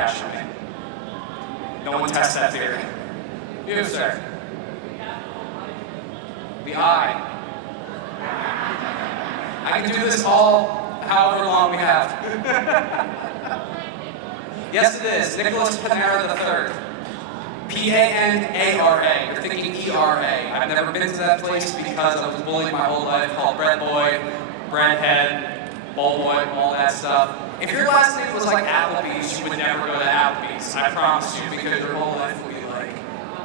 cash on me. No one tests that theory. You, sir. The eye. I can do this all however long we have. Yes, it is. Nicholas Panera III. P-A-N-A-R-A. You're thinking E-R-A. I've never been to that place because I was bullied my whole life, called Bread Boy, Breadhead, Bowl Boy, all that stuff. If your last name was like Applebee's, you would never go to Applebee's. I promise you, because your whole life would be like,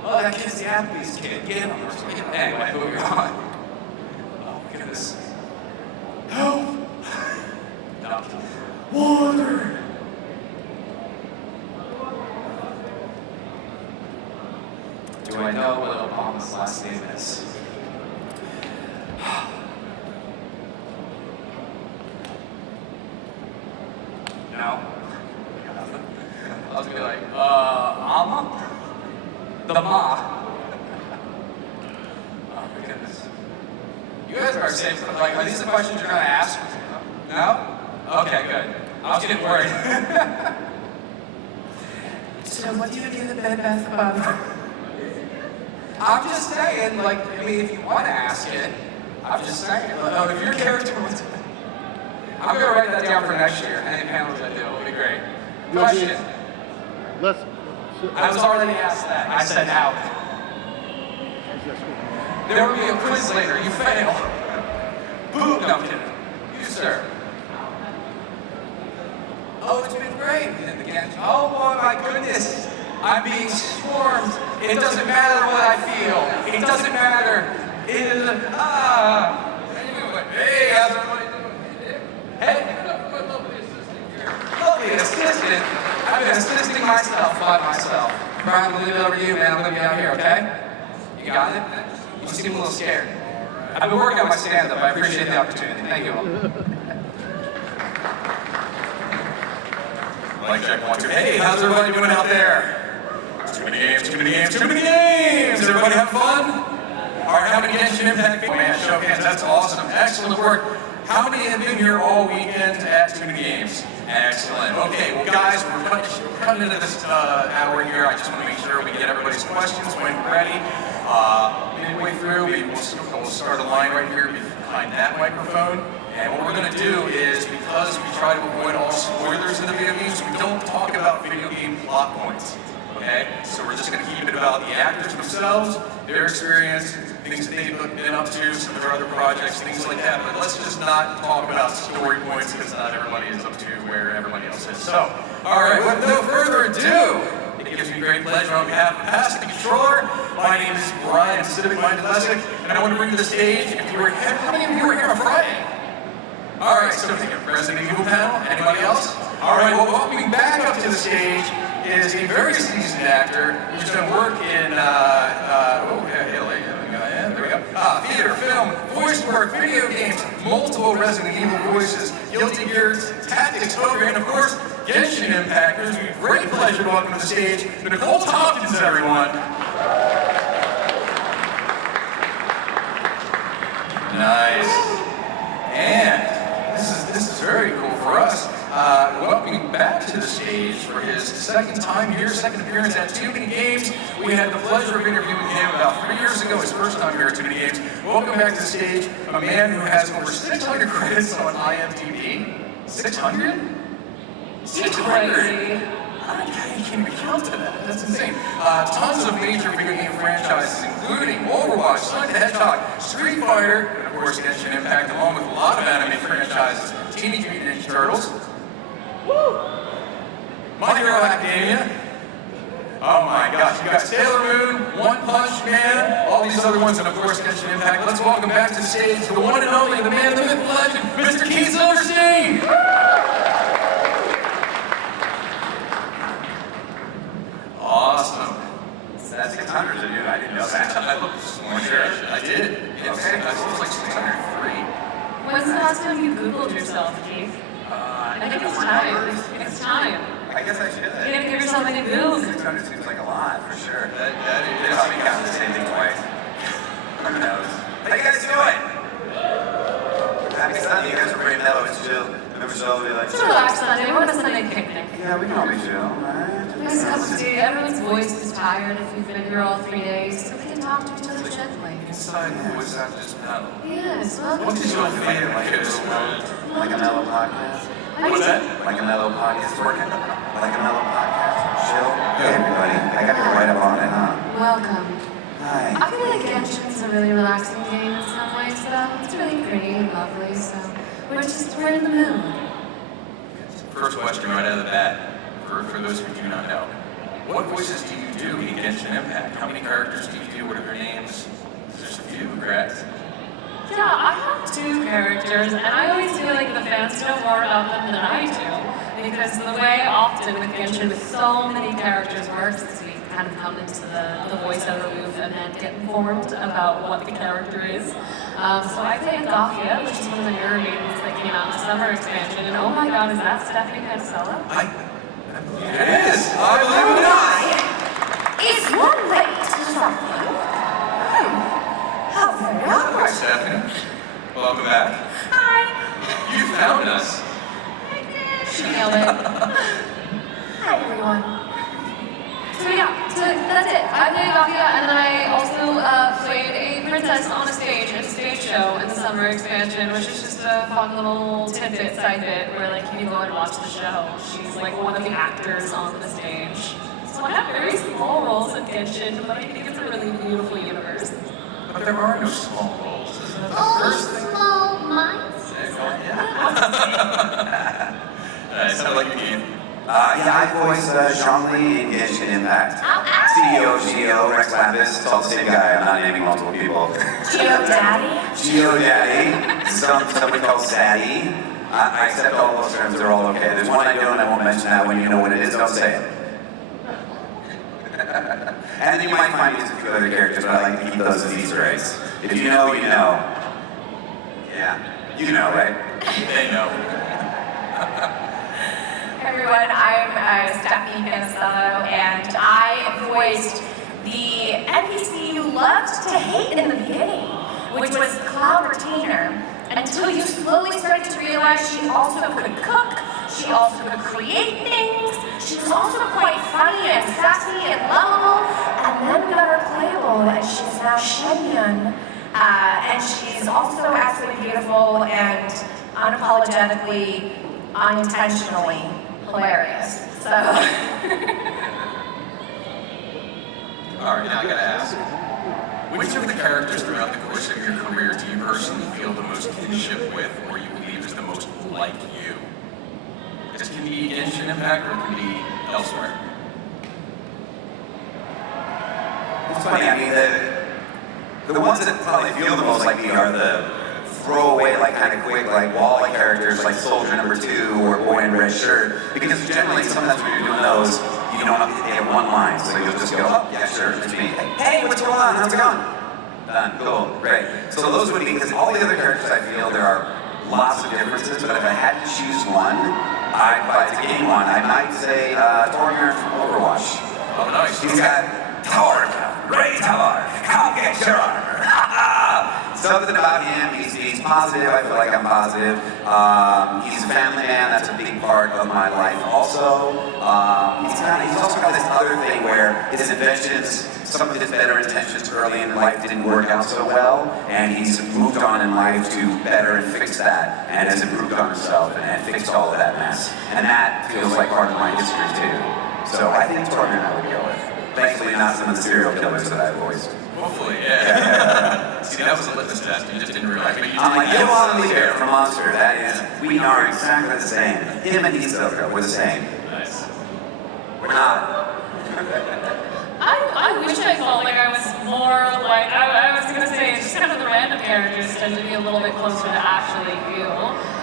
oh, that kid's the Applebee's kid. Get him or something. Anyway, moving on. Oh, look at this. Help! No. Water! Do I know what Obama's last name is? No? I was gonna be like, Alma? The Ma. Oh my goodness. You guys are safe. Like, are these the questions you're gonna ask? No? Okay, good. I was getting worried. So what do you do in the Bed Bath & Beyond? I'm just saying, like, I mean, if you want to ask it, I'm just saying, like, if your character was... I'm going to write that down for next year. Any panels I do, it'll be great. Question. I was already asked that. I said out. There will be a quiz later. You fail. Boom. No, I'm kidding. You, sir. Oh, it's been great. Oh, boy, my goodness. I'm being swarmed. It doesn't matter what I feel. It doesn't matter. It is hey, how's everybody doing? Hey. Lovely assistant. I've been assisting myself by myself. Brian, I'm gonna leave it over to you, man. I'm gonna be out here, okay? You got it? You seem a little scared. I've been working on my stand-up. I appreciate the opportunity. Thank you all. Mic check, 1, 2. Hey, how's everybody doing out there? Too many games, too many games, too many games! Everybody have fun? Alright, how many Genshin Impact? Oh man, show of hands, that's awesome. Excellent work. How many have been here all weekend at Too Many Games? Excellent. Okay, well guys, we're cutting into this hour here. I just want to make sure we get everybody's questions when we're ready. Midway through, we'll start a line right here behind that microphone. And what we're going to do is, because we try to avoid all spoilers in the video games, we don't talk about video game plot points. Okay? So we're just going to keep it about the actors themselves, their experience, things that they've been up to, some of their other projects, things like that. But let's just not talk about story points, because not everybody is up to where everybody else is. So, alright, with no further ado, it gives me great pleasure on behalf of Past the Controller. My name is Brian Civic Minded Lessick, and I want to bring to the stage, if you were here, how many of you were here on Friday? Alright, so we have Resident Evil panel. Anybody else? Alright, well, welcoming back up to the stage is a very seasoned actor who's done work in, there we go. Theater, film, voice work, video games, multiple Resident Evil voices, Guilty Gear, Tactics, Poker, and of course, Genshin Impact. It gives me great pleasure to welcome to the stage Nicole Tompkins, everyone. Nice. And this is very cool for us. Welcoming back to the stage for his second time here, second appearance at Too Many Games. We had the pleasure of interviewing him about 3 years ago, his first time here at Too Many Games. Welcome back to the stage, a man who has over 600 credits on IMDb. 600? 600? I can't even count to that. That's insane. Tons of major video game franchises, including Overwatch, Sonic the Hedgehog, Street Fighter, and of course Genshin Impact, along with a lot of anime franchises, Teenage Mutant Ninja Turtles, woo! My Hero Academia. Oh my gosh, you got Sailor Moon, One Punch Man, all these other ones, and of course Genshin Impact. Let's welcome back to the stage the one and only, the man, the myth, the legend, Mr. Keith Silverstein! Awesome. That's 600, dude. I didn't know that. I looked this morning. Sure, I did. Yes. Okay. It was like 603. When's the last time you Googled yourself, Keith? I think it's time. It's time. I guess I should. You gotta give yourself a new Google. 600 seems like a lot, for sure. That is probably counting the same thing twice. Who knows? How you guys doing? Happy Sunday. You guys are bringing mellow into the Panisello, they like It's a relaxed Sunday. We're on a Sunday picnic. Yeah, we can always chill, right? Nice cup of tea. Everyone's voice is tired if you've been here all 3 days, so we can talk to each other gently. Inside voice, out just metal. Yes, well. What is your favorite kiss word? Like a mellow podcast? What's that? Like a mellow podcast working? Like a mellow podcast? Chill? Hey everybody, I got to go right up on it, huh? Welcome. Hi. I feel like Genshin's a really relaxing game in some ways, though. It's really pretty and lovely, so we're in the mood. First question right out of the bat, for those who do not know. What voices do you do in Genshin Impact? How many characters do you do? What are their names? There's a few, correct? Yeah, I have 2 characters, and I always feel like the fans know more about them than I do. Because the way often with Genshin, with so many characters works, is we kind of come into the voiceover booth and then get informed about what the character is. So I play Gothia, which is one of the newer games that came out in the summer expansion, and oh my god, is that Stephanie Panisello? It is! I believe it is! Is one late to something? How very Hi, awkward. Stephanie. Welcome back. Hi. You found us. She nailed it. Hi, everyone. So yeah, so that's it. I played Gothia, and then I also played a princess on a stage at a stage show in the summer expansion, which is just a fun little tidbit, side bit, where like you can go and watch the show. She's like one of the actors on the stage. So I have very small roles in Genshin, but I think it's a really beautiful universe. But there are no small roles. Isn't that the Oh, first thing? small minds. Yeah. Nice. How about you, Keith? Yeah, I voice Zhongli in Genshin Impact. CEO, Geo, Rex Lapis, it's all the same guy, I'm not naming multiple people. Geo Daddy. Geo Daddy, somebody called Zaddy. I accept all those terms, they're all okay. There's one I don't, I won't mention that. When you know what it is, don't say it. And then you might find these a few other characters, but I like to keep those as Easter eggs. If you know, you know. Yeah, you know, right? They know. Everyone, I'm Stephanie Panisello, and I voiced the NPC you loved to hate in the beginning, which was Cloud Retainer, until you slowly started to realize she also could cook, she also could create things, she was also quite funny and sassy and lovable, and then got her playable, and she's now Shenyun, and she's also absolutely beautiful and unapologetically, unintentionally hilarious. So. All right, now I gotta ask. Which of the characters throughout the course of your career do you personally feel the most kinship with, or you believe is the most like you? This can be Genshin Impact, or it can be elsewhere. It's funny, I mean, the ones that probably feel the most like me are the throwaway, like kind of quick, like wall-like characters, like Soldier Number 2 or Boy in Red Shirt. Because generally, sometimes when you're doing those, you don't have to have one line, so you'll just go, oh, yeah, sure, it's me. Hey, what's going on? How's it going? Done. Cool. Great. So those would be, because all the other characters I feel there are lots of differences, but if I had to choose one, if I had to game one, I might say Tormir from Overwatch. Oh, nice. He's got Torg, Ray Talar, come get your armor. Something about him, he's positive, I feel like I'm positive. He's a family man, that's a big part of my life also. He's also got this other thing where his inventions, some of his better intentions early in life didn't work out so well, and he's moved on in life to better and fix that, and has improved on himself and fixed all of that mess. And that feels like part of my history too. So I think Tormir I would go with. Thankfully not some of the serial killers that I voiced. Hopefully, yeah. See, that was a litmus test, you just didn't realize. But you I'm like, did Gil on the air from Monster. That is, we are exactly the same. Him and Keith Silverstein, we're the same. Nice. We're not. I wish I felt like I was more like, I was gonna say, just kind of the random characters tend to be a little bit closer to actually you.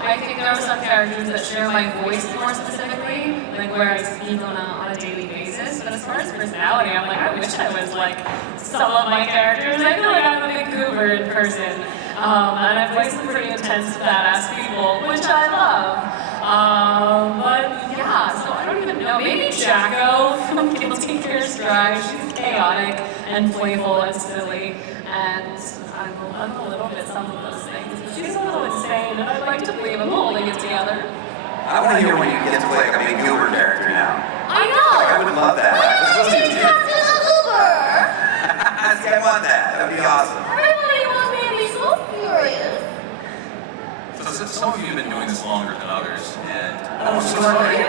I think there are some characters that share my voice more specifically, like where I speak on a daily basis. But as far as personality, I'm like, I wish I was like some of my characters. I feel like I'm a big goober in person. And I've voiced some pretty intense, badass people, which I love. But yeah, so I don't even know. Maybe Jacko from Guilty Gear Strive. She's chaotic and playful and silly. And I'm a little bit some of those things. But she's a little insane, and I'd like to believe I'm holding it together. I want to hear when you get to play like a big goober character now. I know. Like, I would love that. What Let's did listen you to cast as a goober? See, I want that. That would be awesome. Everybody wants me to be so furious. So some of you have been doing this longer than others, and Okay,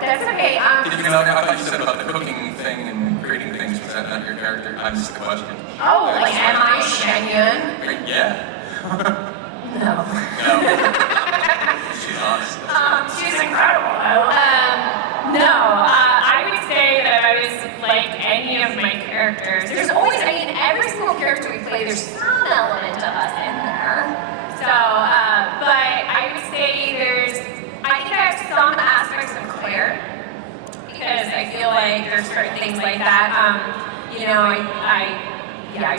that's okay. Did you know, I thought you said about the cooking thing and creating things. Was that not your character? I missed the question. Oh, like, am I Shenyan? Yeah. No. No. She's honest. She's incredible. No, I would say that I was like any of my characters. There's always, I mean, every single character we play, there's some element of us in there. So, but I would say I think I have some aspects of Claire, because I feel like there's certain things like that. You know, I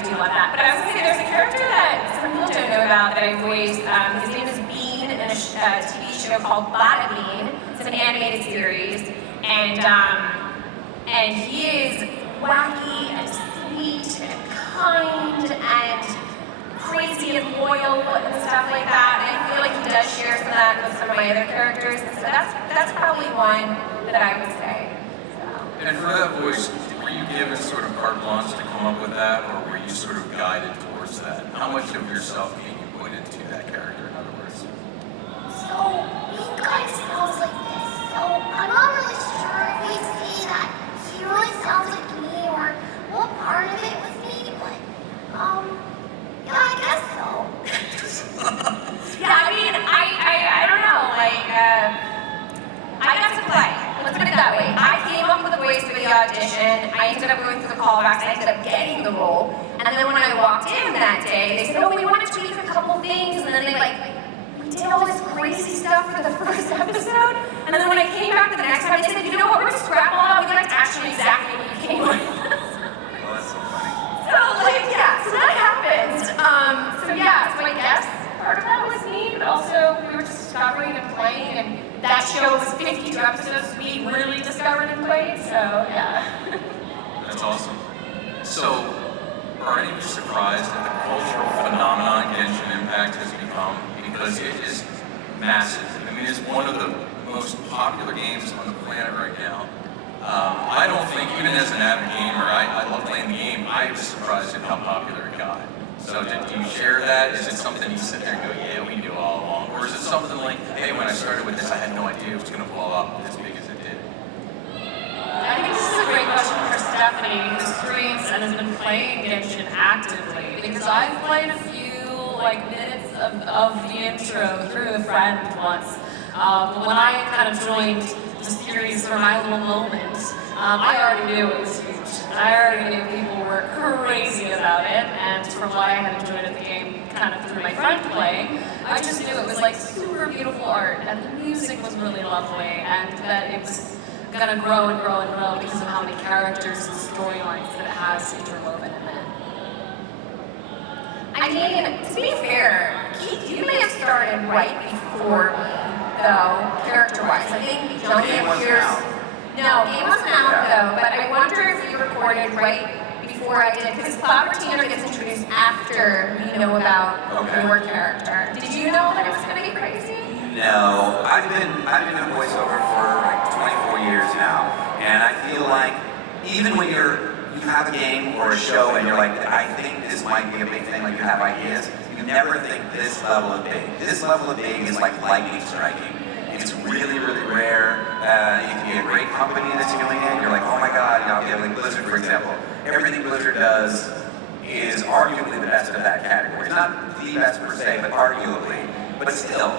do love that. But I was gonna say there's a character that some people don't know about that I voiced. His name is Bean in a TV show called Bada Bean. It's an animated series, and he is wacky and sweet and kind and crazy and loyal and stuff like that. And I feel like he does share some of that with some of my other characters. And so that's probably one that I would say. So. And for that voice, were you given sort of carte blanche to come up with that, or were you sort of guided towards that? How much of yourself can you put into that character, in other words? So, Bean kind of sounds like this. So, I'm not really sure if we say that he really sounds like me or what part of it was me, but, yeah, I guess so. Yeah, I mean, I don't know, like, I got to play. Let's put it that way. I came up with a voice for the audition. I ended up going through the callbacks. I ended up getting the role. And then when I walked in that day, they said, oh, we want to tweak a couple things. And then we did all this crazy stuff for the first episode. And then when I came back the next time, they said, you know what, we're just scrap all that. We liked actually exactly what you came with. Oh, that's so funny. So, so that happened. So I guess part of that was me, but also we were discovering and playing, and that show was 52 episodes we really discovered and played, so yeah. That's awesome. So, are any of you surprised at the cultural phenomenon Genshin Impact has become? Because it is massive. I mean, it's one of the most popular games on the planet right now. I don't think, even as an avid gamer, I love playing the game, I was surprised at how popular it got. So do you share that? Is it something you sit there and go, yeah, we knew all along? Or is it something like, hey, when I started with this, I had no idea it was going to blow up as big as it did? I think this is a great question for Stephanie, who streams and has been playing Genshin actively. Because I've played a few minutes of the intro through a friend once. When I kind of joined the series for my little moment, I already knew it was huge. I already knew people were crazy about it, and from what I had enjoyed of the game, kind of through my friend playing, I just knew it was like super beautiful art, and the music was really lovely, and that it was gonna grow and grow and grow because of how many characters and storylines that it has interwoven in it. I mean, to be fair, Keith, you may have started right before me, though, character-wise. I think The game wasn't out. No, game wasn't out, though, but I wonder if you recorded right before I did, because Cloud Retainer gets introduced after we know about your character. Did you know that it was going to be crazy? No, I've been in voiceover for like 24 years now, and I feel like even when you have a game or a show and you're like, I think this might be a big thing, like you have ideas, you never think this level of big. This level of big is like lightning striking. It's really, really rare. You can be a great company that's doing it. You're like, oh my God, you know, like Blizzard, for example. Everything Blizzard does is arguably the best of that category. It's not the best per se, but arguably. But still,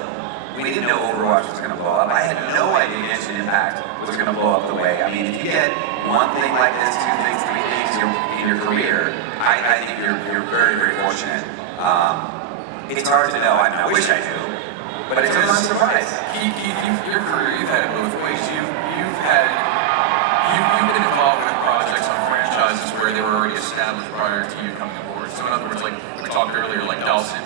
we didn't know Overwatch was going to blow up. I had no idea Genshin Impact was going to blow up the way. I mean, if you get one thing like this, two things, three things in your career, I think you're very, very fortunate. It's hard to know. I wish I knew. But it's a fun surprise. Keith, your career, you've had it both ways. You've been involved with projects on franchises where they were already established prior to you coming aboard. So in other words, like we talked earlier, like Dawson,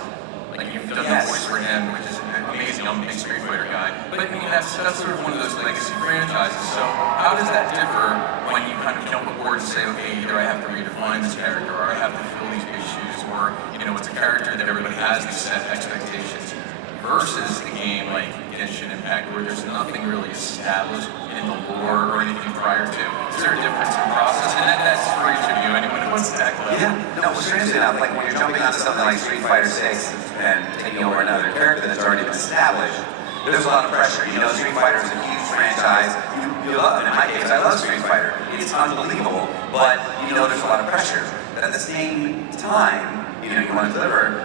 like you've done the voice for him, which is amazing. I'm a big Street Fighter guy. But I mean, that's sort of one of those legacy franchises. So how does that differ when you kind of jump aboard and say, okay, either I have to redefine this character, or I have to fill these big shoes, or it's a character that everybody has these set expectations, versus the game like Genshin Impact where there's nothing really established in the lore or anything prior to? Is there a difference in process? And that's for each of you. Anyone who wants to tackle that? Yeah, no, well, strangely enough, like when you're jumping onto something like Street Fighter 6 and taking over another character that's already been established, there's a lot of pressure. You know, Street Fighter is a huge franchise. You love it. In my case, I love Street Fighter. It's unbelievable, but you know there's a lot of pressure. But at the same time, you know, you want to deliver,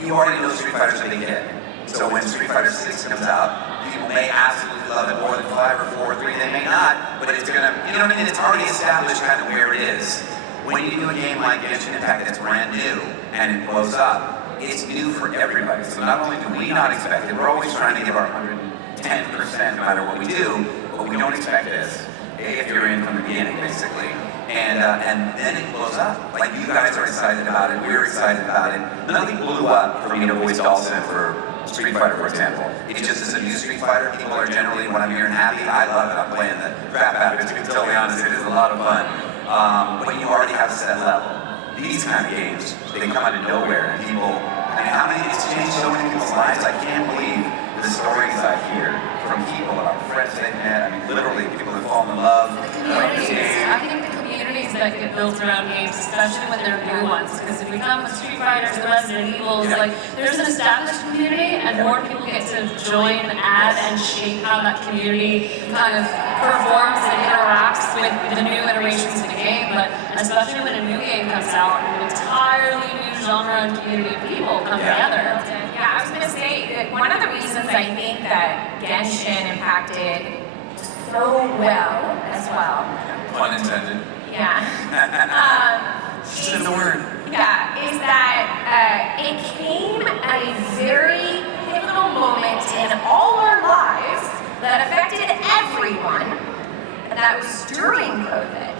you already know Street Fighter's a big hit. So when Street Fighter 6 comes out, people may absolutely love it more than 5 or 4 or 3, they may not, but it's gonna, you know what I mean? It's already established kind of where it is. When you do a game like Genshin Impact that's brand new and it blows up, it's new for everybody. So not only do we not expect it, we're always trying to give our 110% no matter what we do, but we don't expect this if you're in from the beginning, basically. And then it blows up. Like, you guys are excited about it, we're excited about it. Nothing blew up for me to voice Dawson for Street Fighter, for example. It just is a new Street Fighter. People are generally, when I'm hearing happy, I love it. I'm playing the crap out of it. To be totally honest, it is a lot of fun. But you already have a set level. These kind of games, they come out of nowhere, and people, I mean, how many, it's changed so many people's lives. I can't believe the stories I hear from people about friends they've met. I mean, literally, people that fall in love. I think the communities that get built around games, especially when they're new ones, because if we come with Street Fighters, the Resident Evils, like, there's an established community, and more people get to join, add, and shape how that community kind of performs and interacts with the new iterations of the game. But especially when a new game comes out, an entirely new genre and community of people come together. Yeah, I was gonna say that one of the reasons I think that Genshin impacted so well as well. Pun intended. Yeah. Said the word. Yeah, is that it came at a very pivotal moment in all our lives that affected everyone, and that was during COVID.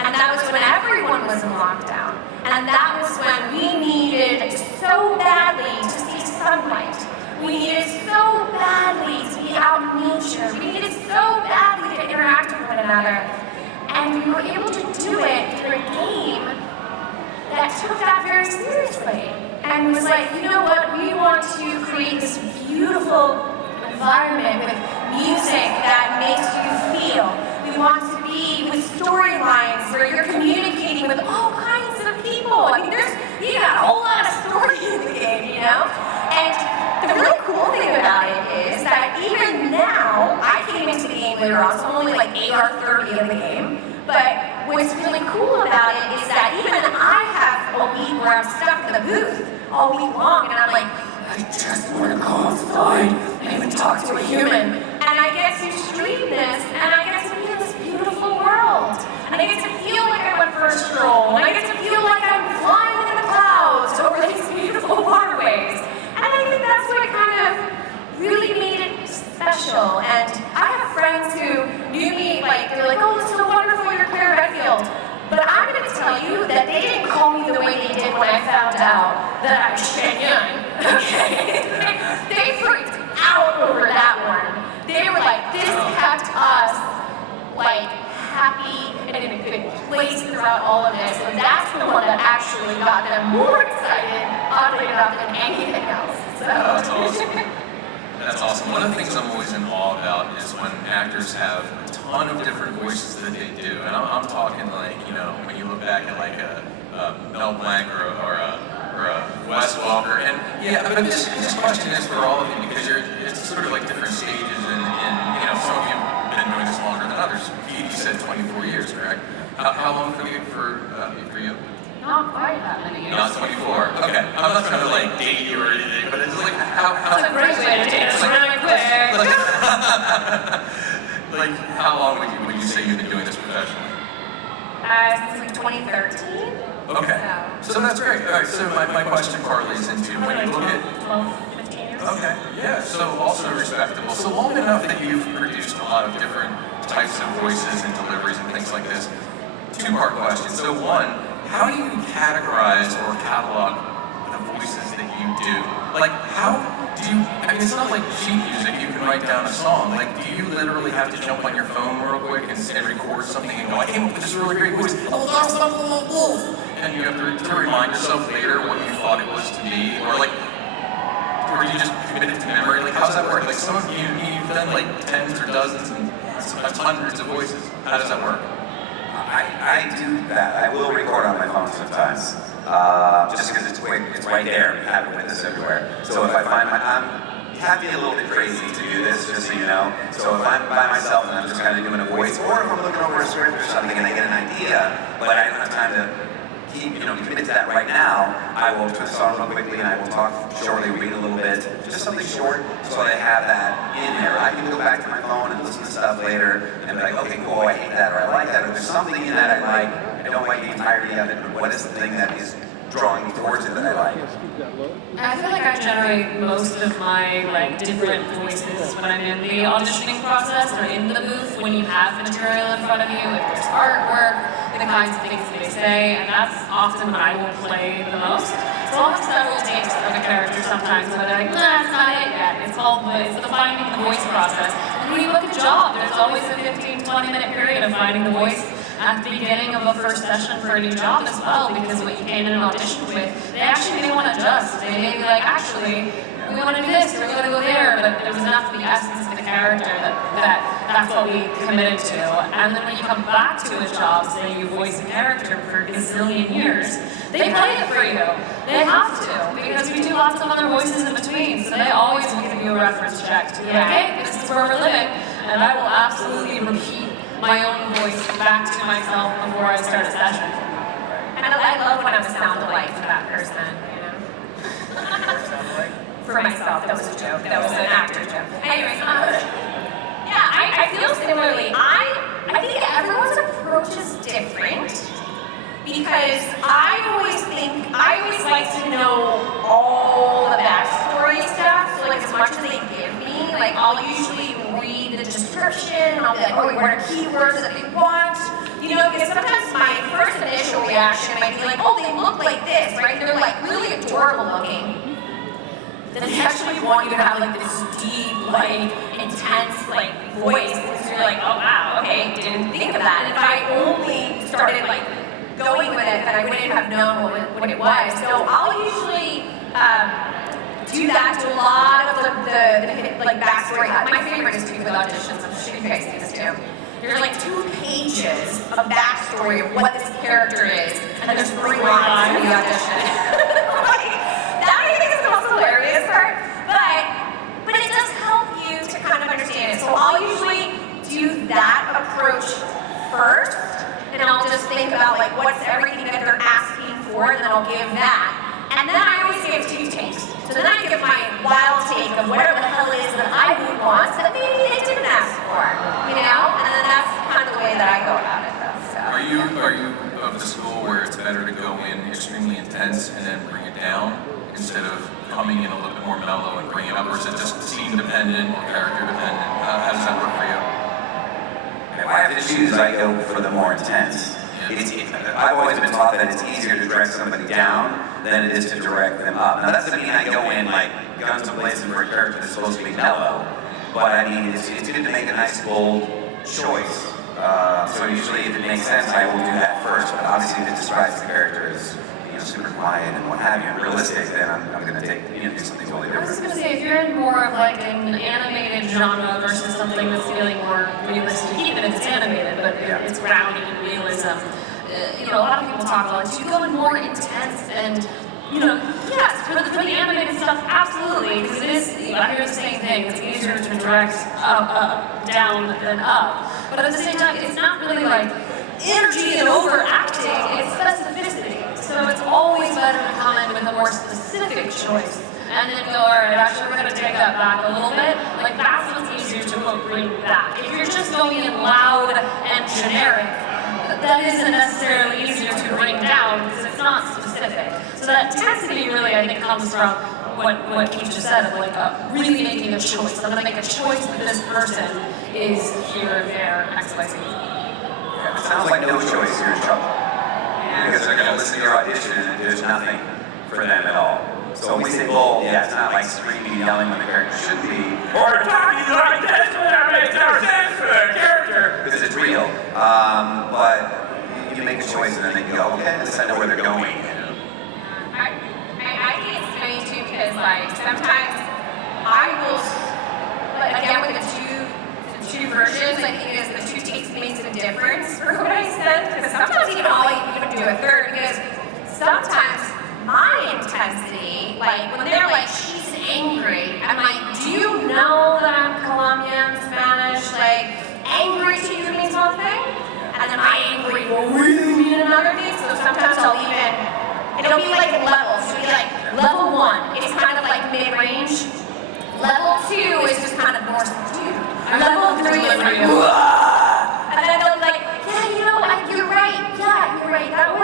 And that was when everyone was in lockdown. And that was when we needed so badly to see sunlight. We needed so badly to be out in nature. We needed so badly to interact with one another. And we were able to do it through a game that took that very seriously. And was like, you know what, we want to create this beautiful environment with music that makes you feel. We want to be with storylines where you're communicating with all kinds of people. I mean, you got a whole lot of story in the game, you know? And the really cool thing about it is that even now, I came into the game later on, so I'm only like 8 or 30 in the game. But what's really cool about it is that even I have a week where I'm stuck in the booth all week long, and I'm like, I just want to go outside and even talk to a human. And I get to stream this, and I get to be in this beautiful world. And I get to feel like I went for a stroll, and I get to feel like I'm flying in the clouds over these beautiful waterways. And I think that's what kind of really made it special. And I have friends who knew me, like, they're like, oh, it's so wonderful, you're Claire Redfield. But I'm going to tell you that they didn't call me the way they did when I found out that I was Shenyang. Okay? They freaked out over that one. They were like, this kept us, like, happy and in a good place throughout all of this. And that's the one that actually got them more excited, oddly enough, than anything else. So. That's awesome. That's awesome. One of the things I'm always in awe about is when actors have a ton of different voices that they do. And I'm talking like, you know, when you look back at like a Mel Blanc or a Wes Welker. And yeah, but this question is for all of you because it's sort of like different stages and you know, some of you have been doing this longer than others. Keith, you said 24 years, correct? How long for you? Not quite that many years. Not 24. Okay. I'm not trying to like date you or anything, but it's like how That's a great way to date us really quick. Like how long would you say you've been doing this professionally? Since like 2013. Okay. So that's great. All right. So my question parlays into when you look at 12, 15 years. Okay. Yeah. So also respectable. So long enough that you've produced a lot of different types of voices and deliveries and things like this. Two-part question. So one. How do you categorize or catalog the voices that you do? Like, how do you, I mean, it's not like sheet music, you can write down a song. Like, do you literally have to jump on your phone real quick and record something and go, I came up with this really great voice, and you have to remind yourself later what you thought it was to be? Or like, or you just commit it to memory? Like, how does that work? Like, some of you've done like tens or dozens and sometimes hundreds of voices. How does that work? I do that. I will record on my phone sometimes, just because it's right there. You have it with us everywhere. So if I find you have to be a little bit crazy to do this, just so you know. So if I'm by myself and I'm just kind of doing a voice, or if I'm looking over a script or something and I get an idea, but I don't have time to commit to that right now, I will twist on real quickly and I will talk shortly, read a little bit, just something short, so I have that in there. I can go back to my phone and listen to stuff later and be like, okay, cool, I hate that, or I like that, or there's something in that I like, I don't like the entirety of it, but what is the thing that is drawing me towards it that I like? I feel like I generate most of my different voices when I'm in the auditioning process or in the booth when you have material in front of you, if there's artwork, the kinds of things they say, and that's often when I will play the most. So I'll have several takes of a character sometimes, and I'm like, nah, that's not it yet. It's the finding the voice process. And when you book a job, there's always a 15-20 minute period of finding the voice at the beginning of a first session for a new job as well, because what you came in and auditioned with, they actually may want to adjust. They may be like, actually, we want to do this, or we want to go there, but there's enough of the essence of the character that's what we committed to. And then when you come back to a job, say you voice a character for a gazillion years, they play it for you. They have to, because we do lots of other voices in between, so they always will give you a reference check to be like, hey, this is where we're living, and I will absolutely repeat my own voice back to myself before I start a session. And I love when I'm a sound alike for that person, For myself, that was a joke. That was an actor joke. Anyways, yeah, I feel similarly. I think everyone's approach is different because I always like to know all the backstory stuff. So as much as they give me, I'll usually read the description and I'll be like, oh, what are keywords that they want? Because sometimes my first initial reaction might be like, oh, they look like this, right? They're really adorable looking. Then they actually want you to have this deep, intense, voice. Because you're like, oh wow, okay, didn't think of that. And if I only started going with it, then I wouldn't have known what it was. So I'll usually do that to a lot of the backstory. My favorite is with auditions. I'm sure you guys see this too. There's 2 pages of backstory of what this character is, and then there's 3 lines in the audition. Hilarious part, but it does help you to kind of understand it. So I'll usually do that approach first, and I'll just think about what's everything that they're asking for, and then I'll give that. And then I always give 2 takes. So then I give my wild take of whatever the hell it is that I would want that maybe they didn't ask for, And then that's kind of the way that I go about it, though. So. Are you of the school where it's better to go in extremely intense and then bring it down instead of coming in a little bit more mellow and bring it up, or is it just scene dependent or character dependent? How does that work for you? If I have to choose, I go for the more intense. I've always been taught that it's easier to direct somebody down than it is to direct them up. Now that doesn't mean I go in guns blazing for a character that's supposed to be mellow, but I mean it's good to make a nice bold choice. So usually if it makes sense, I will do that first, but obviously if it describes the character as super quiet and what have you, and realistic, then I'm going to do something totally different. I was just going to say, if you're in more of an animated genre versus something that's feeling more realistic, even if it's animated, but it's grounded in realism, a lot of people talk about do you go in more intense and, yes, for the animated stuff, absolutely, because it is, I hear the same thing, it's easier to direct down than up, but at the same time, it's not really energy and overacting, it's specificity. So it's always better to come in with a more specific choice and then go, all right, actually we're going to take that back a little bit. That's what's easier to bring back. If you're just going in loud and generic, that isn't necessarily easier to bring down because it's not specific. So that intensity really, I think, comes from what Keith just said, of really making a choice. I'm going to make a choice that this person is here, there, X, Y, Z. Yeah, it sounds like no choice, you're in trouble. Because they're going to listen to your audition and there's nothing for them at all. So when we say bold, it's not screaming and yelling when the character should be, or talking like this when it makes no sense for the character, because it's real. But you make a choice and then they go, okay, at least I know where they're going. I think it's funny too because sometimes I will, but again, with the two versions, I think the two takes makes a difference for what I send, because sometimes I'll even do a third, because sometimes my intensity, like when they're like, she's angry, I'm like, do you know that I'm Colombian, Spanish, like, angry to you means one thing, and then my angry will really mean another thing, so sometimes it'll be like levels, it'll be like, level 1 is kind of like mid-range, level 2 is just kind of more subdued, level 3 is like, whoa! And then they'll be like, yeah, you know, you're right, that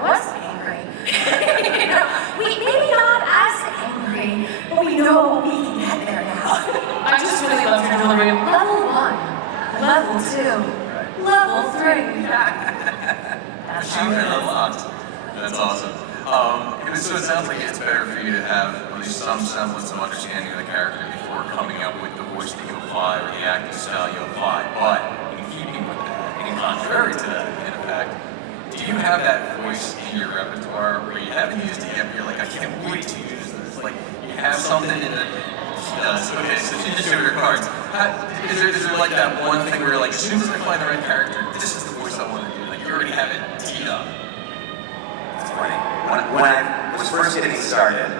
was angry. You know, maybe not as angry, but we know we can get there now. I just really love your delivery. Level 1, level 2, level 3. That's She unlocked. That's awesome. So it sounds like it's better for you to have at least some semblance of understanding of the character before coming up with the voice that you apply or the acting style you apply. But in keeping with that, and contrary to that, in fact, do you have that voice in your repertoire where you haven't used it yet, but you're like, I can't wait to use this? Like, you have something in the... okay, so you just show your cards. Is there like that one thing where you're like, as soon as I find the right character, this is the voice I want to do? Like, you already have it teed up. It's funny. When I was first getting started,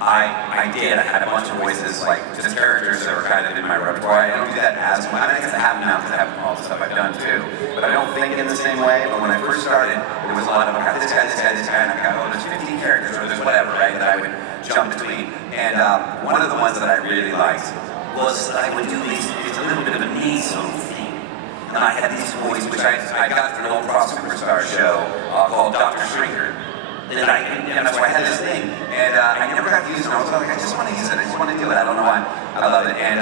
I had a bunch of voices, like just characters that were kind of in my repertoire. I don't do that as much. I mean, I guess I have now because I have all the stuff I've done too. But I don't think in the same way. But when I first started, there was a lot of, I got this guy, and I got, oh, there's 15 characters, or there's whatever, right, that I would jump between. And one of the ones that I really liked was I would do it's a little bit of a nasal thing. And I had these voices, which I got from an old Cross Superstar show called Dr. Shrinker. And that's why I had this thing. And I never got to use it. I was like, I just want to use it. I just want to do it. I don't know why. I love it. And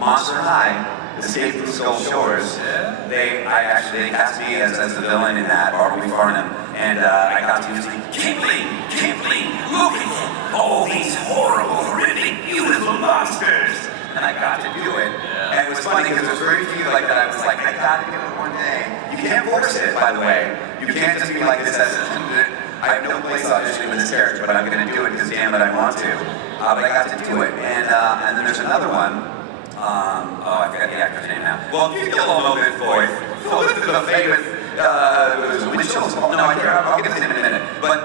Monster High, Escape from Skull Shores, they cast me as the villain in that, Barbara Farnham. And I got to use it. Kipling, look at them. All these horrible, horrific, beautiful monsters. And I got to do it. And it was funny because there's very few like that. I was like, I got to do it one day. You can't force it, by the way. You can't just be like, this as I have no place auditioning with this character, but I'm going to do it because damn it, I want to. But I got to do it. And then there's another one. I forgot the actor's name now. Well, if you kill a moment for it, the famous Winchell's. No, I'll get his name in a minute. But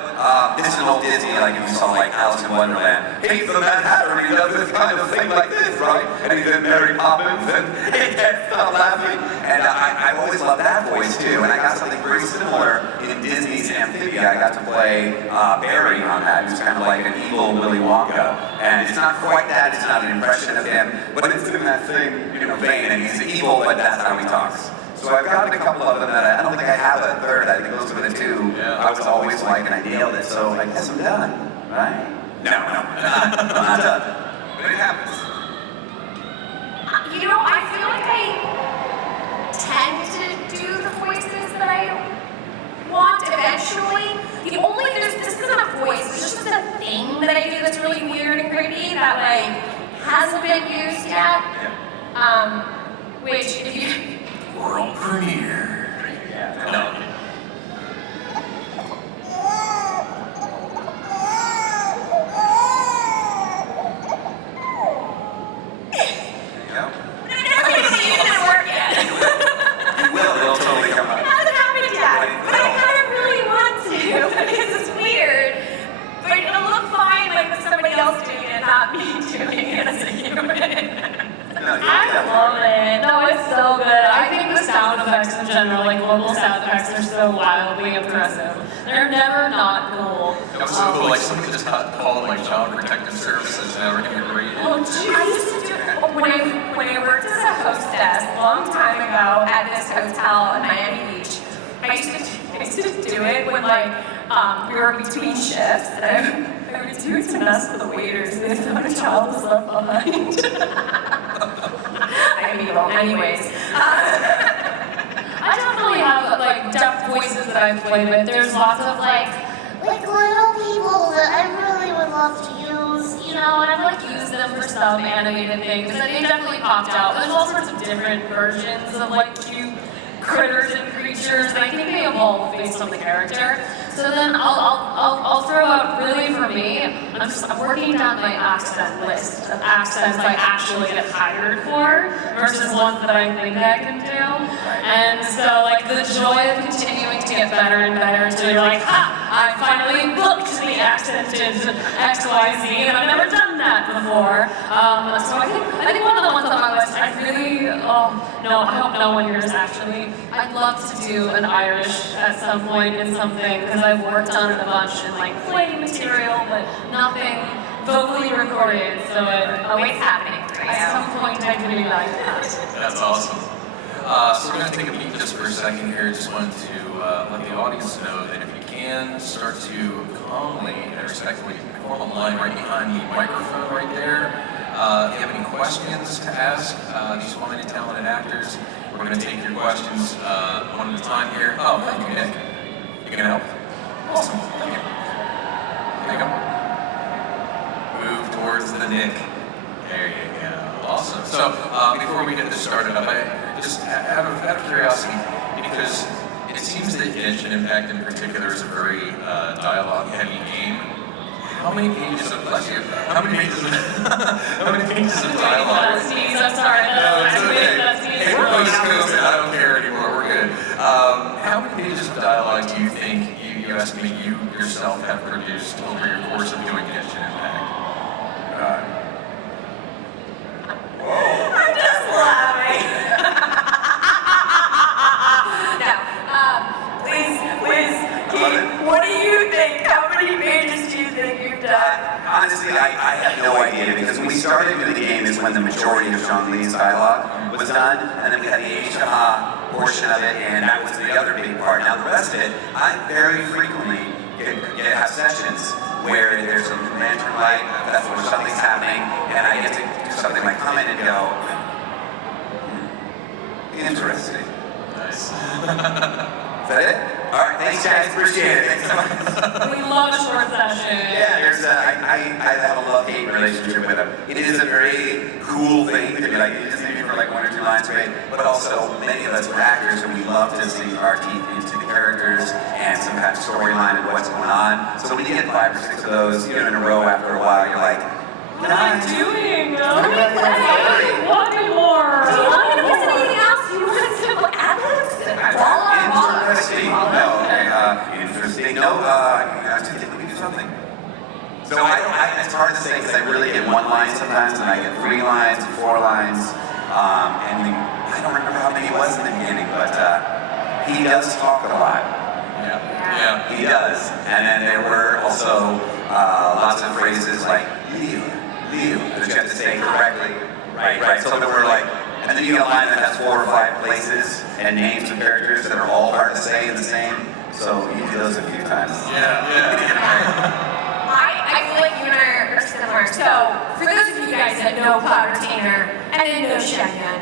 this is an old Disney, like if you saw like Alice in Wonderland. He's the Mad Hatter, and he does this kind of thing like this, right? And he's in Mary Poppins, and he can't stop laughing. And I always loved that voice too. And I got something very similar in Disney's Amphibia. I got to play Barry on that. He was kind of like an evil Willy Wonka. And it's not quite that. It's not an impression of him, but it's in that same vein. And he's evil, but that's how he talks. So I've got a couple of them that I don't think I have a third. I think those were the two I was always like, and I nailed it. So I guess I'm done, right? No, I'm not done. But it happens. I feel like I tend to do the voices that I want eventually. This isn't a voice, it's just a thing that I do that's really weird and creepy that hasn't been used yet. Which if you... World premiere. No. In general, like global sound effects are so wildly impressive. They're never not cool. It was so cool, like somebody just called like Child Protective Services and they were giving me a rating. Well, I used to do it when I worked as a hostess a long time ago at this hotel in Miami Beach. I used to do it when we were between shifts and I would do it to mess with the waiters and they thought a child was left behind. I mean, well, anyways. I definitely have depth voices that I've played with. There's lots of like little people that I really would love to use, and I've used them for some animated things, and they definitely popped out. There's all sorts of different versions of cute critters and creatures, and I think they evolve based on the character. So then I'll throw out, really for me, I'm working down my accent list of accents I actually get hired for versus ones that I think I can do. And so like the joy of continuing to get better and better until you're like, ha, I finally booked the accented XYZ and I've never done that before. So I think one of the ones on my list, I really, no, I hope no one here is actually, I'd love to do an Irish at some point in something, because I've worked on it a bunch in like playing material, but nothing vocally recorded, so Always happening for you. at some point I'd really like that. That's awesome. So we're going to take a peek just for a second here. Just wanted to let the audience know that if you can start to calmly and respectfully form a line right behind the microphone right there. If you have any questions to ask these women talented actors, we're going to take your questions one at a time here. Oh, thank you, Nick. You can help? Awesome. Thank you. There you go. Move towards the Nick. There you go. Awesome. So before we get this started up, I just out of curiosity, because it seems that Genshin Impact in particular is a very dialogue-heavy game. How many pages of how many pages of dialogue? I'm sorry. No, it's okay. Hey, we're post-COVID. I don't care anymore. We're good. How many pages of dialogue do you think you estimate you yourself have produced over your course of doing Genshin Impact? I'm just laughing. No. Please, Keith, what do you think? How many pages do you think you've done? Honestly, I have no idea, because when we started with the game is when the majority of Zhongli's dialogue was done, and then we had the H-Ha portion of it, and that was the other big part. Now the rest of it, I very frequently have sessions where there's a lantern light, that's where something's happening, and I get to do something like come in and go, interesting. Nice. Is that it? All right, thanks guys, appreciate it. Thanks so much. We love a short session. Yeah, I have a love-hate relationship with him. It is a very cool thing to be like, you just need me for like 1 or 2 lines, great. But also, many of us are actors and we love to sink our teeth into the characters and some kind of storyline of what's going on. So when you get 5 or 6 of those, in a row after a while, you're like, what am I doing? What more? Do you want me to listen to anything else? Do you want to ad-libs? Interesting. No, interesting. No, I think we do something. So it's hard to say because I really get 1 line sometimes, and I get 3 lines, 4 lines, and I don't remember how many it was in the beginning, but he does talk a lot. Yeah. He does. And then there were also lots of phrases like Liu, that you have to say correctly. Right. So there were like, and then you get a line that has 4 or 5 places and names of characters that are all hard to say in the same. So you do those a few times. Yeah. I feel like you and I are similar. So, for those of you guys that know Cloud Retainer and then know Shenyan,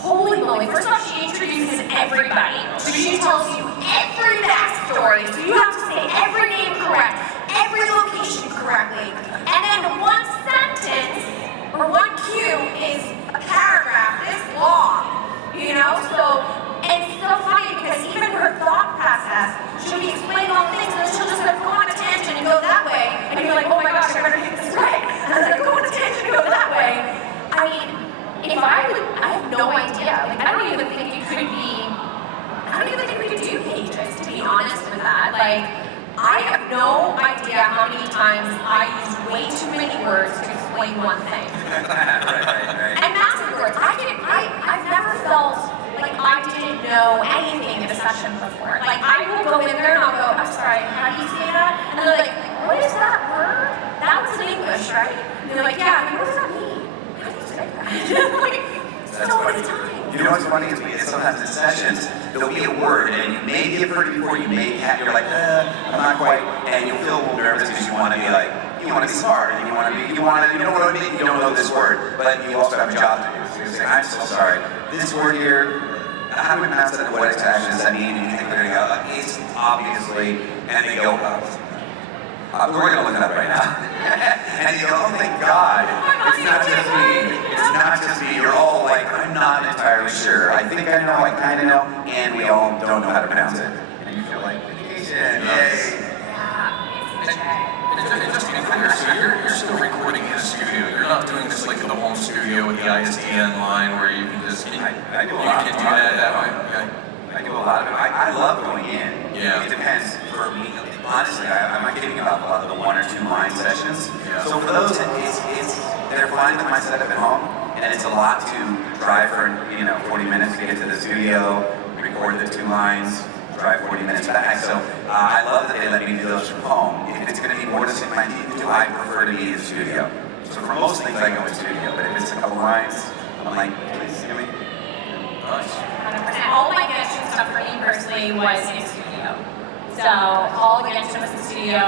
holy moly, first off, she introduces everybody. So she tells you every backstory. So you have to say every name correct, every location correctly. And then 1 sentence or 1 cue is a paragraph this long, So, and it's so funny because even her thought process, she'll be explaining all things and then she'll just go on a tangent and go that way. And you're like, oh my gosh, I better get this right. And then go on a tangent and go that way. I mean, I have no idea. Like, I don't even think we could do pages, to be honest with that. Like, I have no idea how many times I use way too many words to explain one thing. Right. And massive words. I've never felt like I didn't know anything in a session before. Like, I will go in there and I'll go, I'm sorry, how do you say that? And they're like, what is that word? That was in English, right? And they're like, yeah, what does that mean? How do you say that? Like, so many times. You know what's funny is sometimes in sessions, there'll be a word and you may have heard it before, you're like, I'm not quite, and you'll feel a little nervous because you want to be like, you want to be smart, and you know what I mean? You don't know this word, but you also have a job to do. So you're saying, I'm so sorry. This word here, how do we pronounce it? What exactly does that mean? And you think they're going to go, it's obviously, and they go, we're going to look it up right now. And you go, oh thank God, it's not just me. It's not just me. You're all like, I'm not entirely sure. I think I know, I kind of know, and we all don't know how to pronounce it. And you feel like, Genshin, yay! And just to be clear, so you're still recording in a studio. You're not doing this like in the home studio with the ISDN line where you can just, I do a lot. You can do that way. Okay. I do a lot of it. I love going in. Yeah. It depends for me. Honestly, I'm not kidding about a lot of the 1 or 2 line sessions. Yeah. So for those, they're fine with my setup at home, and it's a lot to drive for 40 minutes to get to the studio, record the 2 lines, drive 40 minutes back. So I love that they let me do those from home. If it's going to be more to sink my teeth into, I prefer to be in the studio. So for most things, I go in the studio. But if it's a couple lines, I'm like, please give me. Nice. 100%. All my Genshin stuff for me personally was in studio. So all the Genshin was in studio.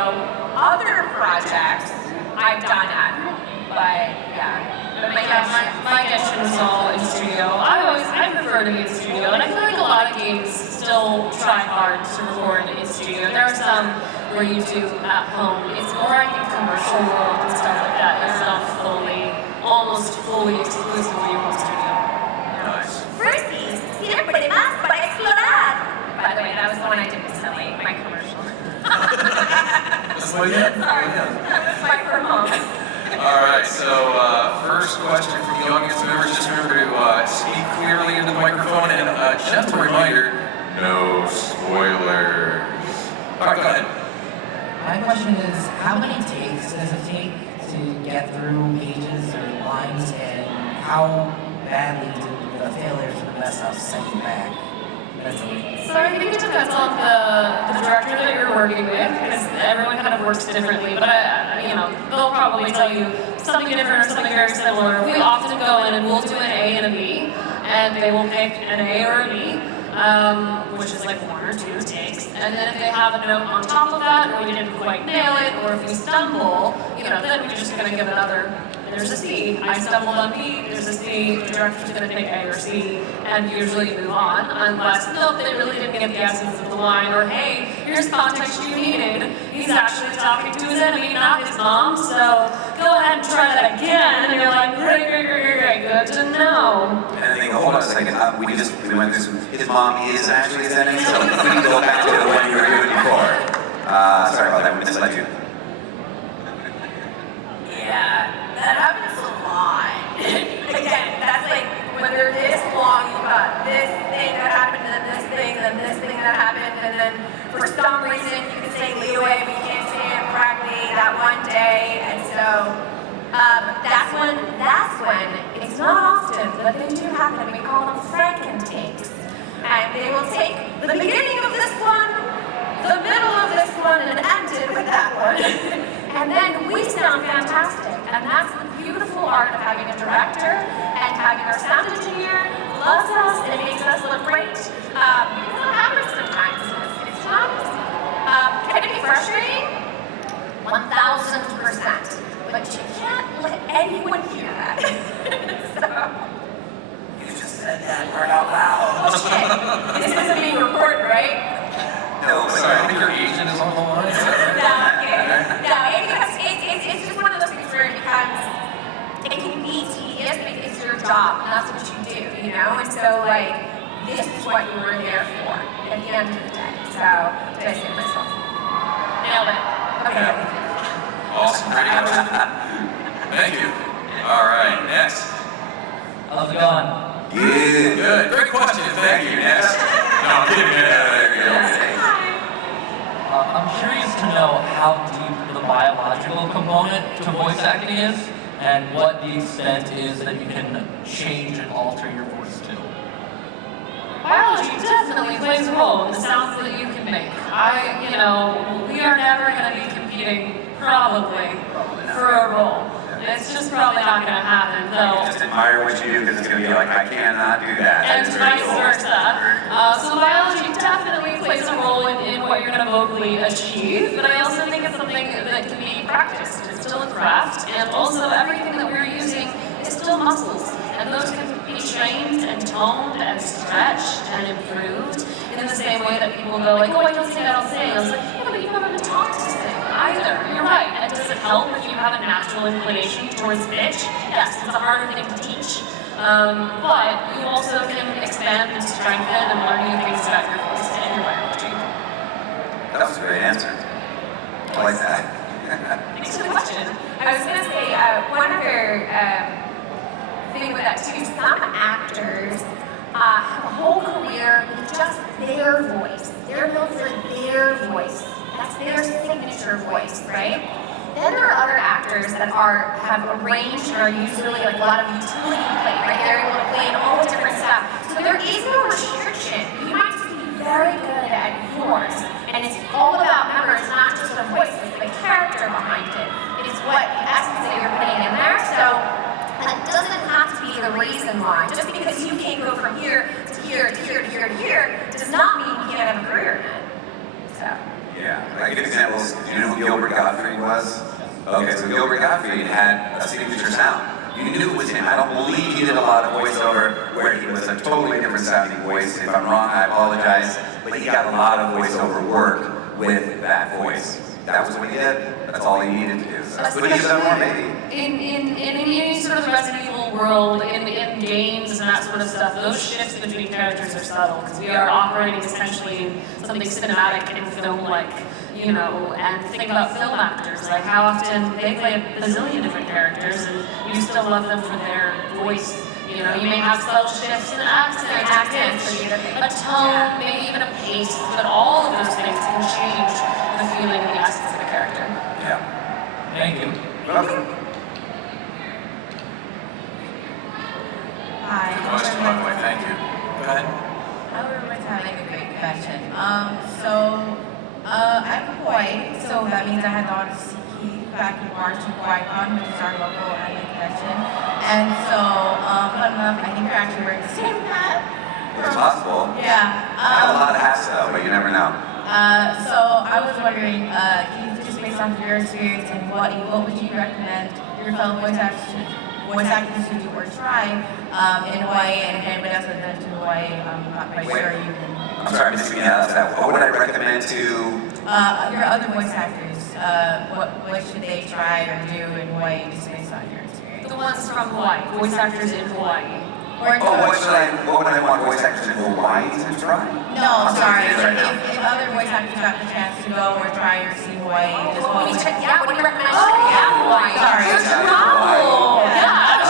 Other projects I've done at home, but yeah. But My Genshin was all in studio. I prefer to be in studio, and I feel like a lot of games still try hard to record in studio. There are some where you do at home. It's more, I think, commercial world and stuff like that. It's not almost fully, exclusively home studio. Nice. Frisbees, siempre más para explorar. by the way, that was the one I did recently, my commercial. That's what you did? That's my from home. All right, so first question from the audience members. Just remember to speak clearly into the microphone, and a gentle reminder, no spoilers. All right, go ahead. My question is, how many takes does it take to get through pages or lines, and how badly do the failures or the mess-ups set you back? So I think it depends on the director that you're working with, because everyone kind of works differently. But they'll probably tell you something different or something very similar. We often go in and we'll do an A and a B, and they will pick an A or a B, which is like 1 or 2 takes. And then if they have a note on top of that, or we didn't quite nail it, or if we stumble, then we're just going to give another. There's a C. I stumbled on B. There's a C. The director's going to pick A or C, and usually move on, unless they really didn't get the essence of the line, or hey, here's context you needed. He's actually talking to his enemy, not his mom. So go ahead and try that again. And you're like, great, good to know. And I think, hold on a second. We went through some. His mom is actually his enemy, so we can go back to the one you were doing before. Sorry about that. We misled you. Yeah, that happens a lot. Again, that's like when they're this long, you've got this thing that happened, and then this thing, and then this thing that happened, and then for some reason you can say leeway, but you can't say it correctly that one day, and so that's when it's not often, but they do happen. We call them Franken takes, and they will take the beginning of this one, the middle of this one, and end it with that one. And then we sound fantastic. And that's the beautiful art of having a director and having our sound engineer who loves us and makes us look great. Because that happens sometimes. It's not easy. Can it be frustrating? 1,000%. But you can't let anyone hear that. So, You just said that word out loud. oh shit. This isn't being recorded, right? No, Sorry, I think your agent is on the line. No, it's just one of those things where it becomes, it can be tedious, but it's your job, and that's what you do, And so, this is what you were there for at the end of the day. So, did I say myself? Nailed it. Okay. Awesome, great question. Thank you. All right, next. How's it going? Good, great question. Thank you. Next. No, I'm kidding. There you go. I'm curious to know how deep the biological component to voice acting is, and what the extent is that you can change and alter your voice to. Biology definitely plays a role in the sounds that you can make. We are never going to be competing, probably, for a role. It's just probably not going to happen, though. Just admire what you do, because it's going to be like, I cannot do that. And It's very vice cool. versa. So biology definitely plays a role in what you're going to vocally achieve, but I also think it's something that can be practiced. It's still a craft, and also everything that we're using is still muscles, and those can be trained and toned and stretched and improved in the same way that people go like, oh, I don't sing, I don't sing. I was like, yeah, but you haven't been taught to sing either. You're right. And does it help if you have a natural inclination towards pitch? Yes, it's a harder thing to teach. But you also can expand and strengthen and learn new things about your voice and your biology. That was great. like that. Thanks for the question. I was gonna say, one other thing with that too, some actors have a whole career with just their voice. They're known for their voice. That's their signature voice, right? Then there are other actors that have a range and are usually like a lot of utility play, right? They're able to play in all different stuff. So there is no restriction. You might just be very good at yours. And it's all about, remember, it's not just the voice, it's the character behind it. It's what the essence that you're putting in there. So that doesn't have to be the reason why. Just because you can't go from here to here to here to here to here does not mean you can't have a career in it. So. Yeah, like good examples. Do you know who Gilbert Gottfried was? Okay, so Gilbert Gottfried had a signature sound. You knew it was him. I don't believe he did a lot of voiceover where he was a totally different sounding voice. If I'm wrong, I apologize. But he got a lot of voiceover work with that voice. That was what he did. That's all he needed to do. So would he use that more, maybe? In any sort of Resident Evil world, in games and that sort of stuff, those shifts between characters are subtle because we are operating essentially in something cinematic and film-like, you know. And think about film actors, like how often they play a bazillion different characters, and you still love them for their voice. You know, you may have subtle shifts in accents, a tone, maybe even a pace, but all of those things can change the feeling and the essence of the character. Yeah. Thank you. Welcome. Hi. Good question, by the way. Thank you. Go ahead. Everyone's having a great question. I'm from Hawaii, so that means I had gone to see Keith back in March to HawaiiCon, which is our local anime convention. And so, fun enough, I think you're actually wearing the same hat. It's possible. Yeah. I have a lot of hats though, but you never know. So I was wondering, Keith, just based on your experience, and what would you recommend your fellow voice actors to do or try in Hawaii, and if anybody else has been to Hawaii, I'm not quite sure you can. I'm sorry, I'm just being asked that. What would I recommend to? Your other voice actors, what should they try or do in Hawaii just based on your experience? The ones from Hawaii, voice actors in Hawaii. Or What would I want voice actors in Hawaii to try? No, I'm sorry. right now. If other voice actors got the chance to go or try or see Hawaii, just what would you? Yeah, what do you recommend? Hawaii. Sorry. Travel. Yeah.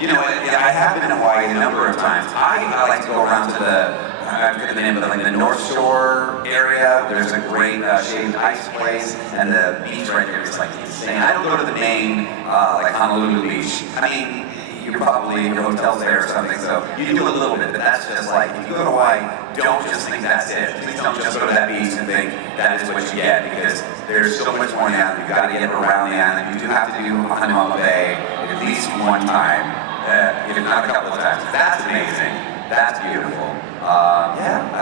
You know, I have been in Hawaii a number of times. I like to go around to I forget the name of it, like the North Shore area. There's a great shaved ice place, and the beach right there is like insane. I don't go to the main, like Honolulu Beach. I mean, you're probably in your hotels there or something, so you do a little bit, but that's just like, if you go to Hawaii, don't just think that's it. Please don't just go to that beach and think that is what you get, because there's so much more on the island. You've got to get around the island. You do have to do Hanama Bay at least one time, if not a couple of times. That's amazing. That's beautiful.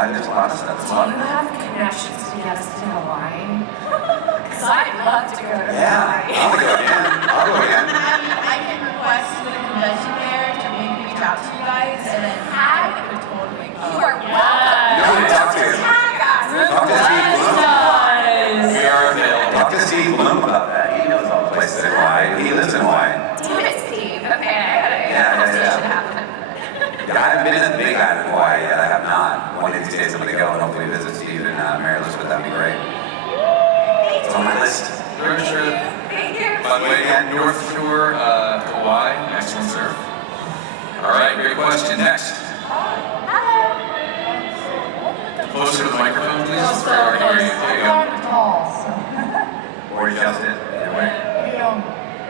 There's a lot of stuff. Do you have connections to get us to Hawaii? Because I'd love to go to Hawaii. I'll go again. I'll go again. I can request to the convention there to maybe reach out to you guys, and then I would totally go. You are welcome. You know who to talk to. Tag us. Talk to Steve Bloom. We are available. Talk to Steve Bloom about that. He knows all the places in Hawaii. He lives in Hawaii. Damn it, Steve. Okay, I gotta conversation happen. Yeah, I haven't been to the Big Island of Hawaii yet. I have not. One of these days I'm going to go and hopefully visit Steve and Mary Elizabeth. That'd be great. It's on my list. Very sure. Thank you. By the way, again, North Shore, Hawaii, excellent surf. All right, great question. Next. Closer to the microphone, please. Or here you go. Or adjust it. Either way.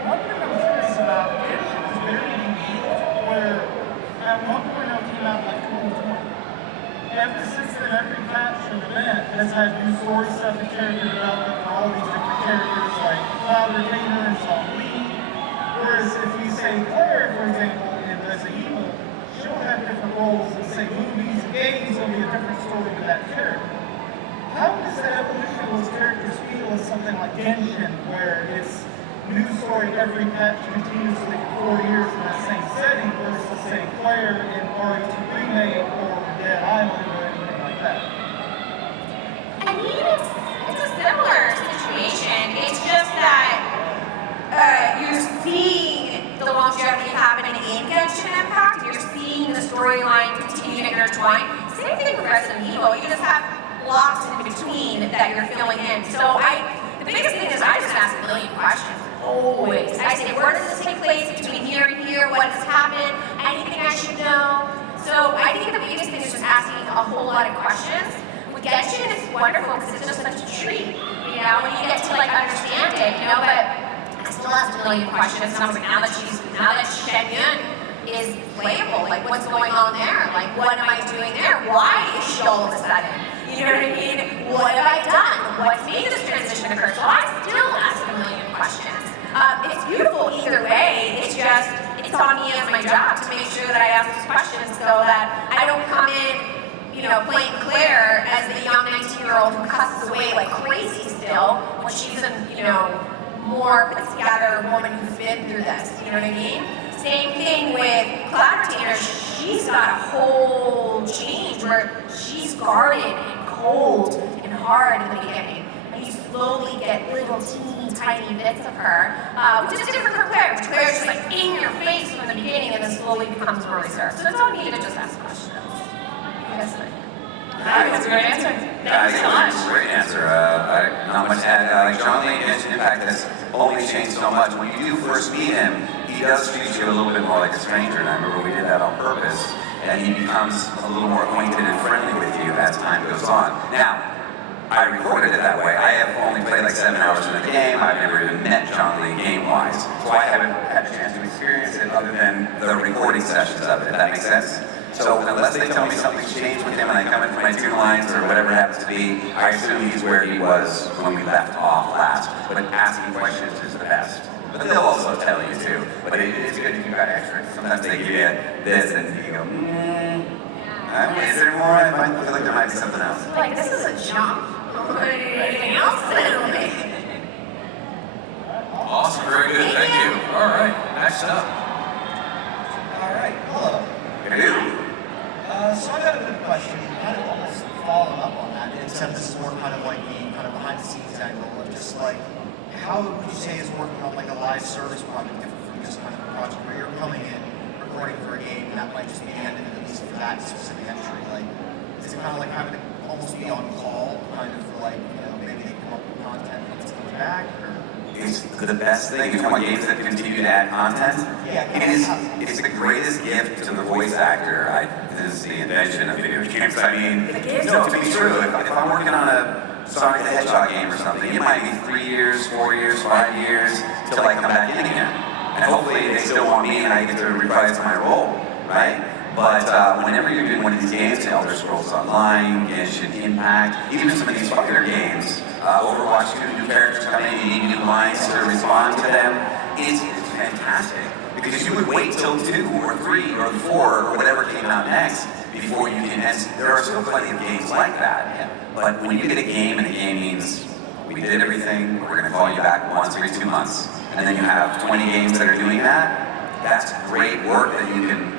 One thing I'm curious about, Genshin is very unique, where at one point it came out like 2020. Ever since then, every patch and event has had new story stuff and character development for all these different characters, like Cloud Retainer and Song Lee. Whereas if you say Claire, for example, in Resident Evil, she'll have different roles in, say, movies and games, there'll be a different story with that character. How does that evolution of those characters feel as something like Genshin, where it's new story every patch continuously for 4 years in that same setting, versus say Claire in RE2 Remake or Dead Island or anything like that? I mean, it's a similar situation. It's just that you're seeing the longevity happening in Genshin Impact. You're seeing the storyline continue to intertwine. Same thing with Resident Evil. You just have blocks in between that you're filling in. So The biggest thing is I just ask a million questions, always. I say, where does this take place between here and here? What has happened? Anything I should know? So I think the biggest thing is just asking a whole lot of questions. With Genshin, it's wonderful because it's just such a treat, you know, when you get to like understand it, you know, but I still asked a million questions, and I was like, now that Shenyun is playable, like what's going on there? Like what am I doing there? Why is she all of a sudden? You know what I mean? What have I done? What's made this transition occur? So I still ask a million questions. It's beautiful either way, it's just, it's on me as my job to make sure that I ask these questions so that I don't come in, you know, playing Claire as the young 19-year-old who cusses away like crazy still, when she's a, you know, more put together woman who's been through this, you know what I mean? Same thing with Cloud Retainer, she's got a whole change where she's guarded and cold and hard in the beginning. And you slowly get little teeny tiny bits of her, which is different from Claire. Claire's just like in your face from the beginning and then slowly becomes more reserved. So it's on me to just ask questions. Yes, sir. That's a great answer. Thank you so much. Great answer. Not much to add. John Lee and Genshin Impact has only changed so much. When you do first meet him, he does treat you a little bit more like a stranger, and I remember we did that on purpose. And he becomes a little more acquainted and friendly with you as time goes on. Now, I recorded it that way. I have only played like 7 hours in the game. I've never even met John Lee game-wise. So I haven't had a chance to experience it other than the recording sessions of it, if that makes sense. So unless they tell me something's changed with him and I come in for my 2 lines or whatever it happens to be, I assume he's where he was when we left off last. But asking questions is the best. But they'll also tell you too. But it is good if you got extra. Sometimes they give you this and you go, is there more? I might feel like there might be something else. Like, this is a jump. Anything else? Awesome, very good, thank you. All right, next up. All right, hello. Hello. So I got a good question, kind of almost following up on that, except this is more kind of like the kind of behind the scenes angle of just like, how would you say is working on like a live service project different from just kind of a project where you're coming in, recording for a game, and that might just be the end of it, at least for that specific entry? Like, is it kind of like having to almost be on call, kind of for like, you know, maybe they come up with content once it comes back, or? It's the best thing. You're talking about games that continue to add content. Yeah. It's the greatest gift to the voice actor. This is the invention of video games. I mean, no, to be true, if I'm working on a Sonic the Hedgehog game or something, it might be 3 years, 4 years, 5 years till I come back in again. And hopefully they still want me and I get to reprise my role, right? But whenever you're doing one of these games, Elder Scrolls Online, Genshin Impact, even some of these fighter games, Overwatch 2, new characters come in, you need new lines to respond to them. It's fantastic. Because you would wait till 2 or 3 or 4 or whatever came out next before you can, and there are still plenty of games like that. But when you get a game and the game means, we did everything, we're going to call you back once every 2 months, and then you have 20 games that are doing that, that's great work that you can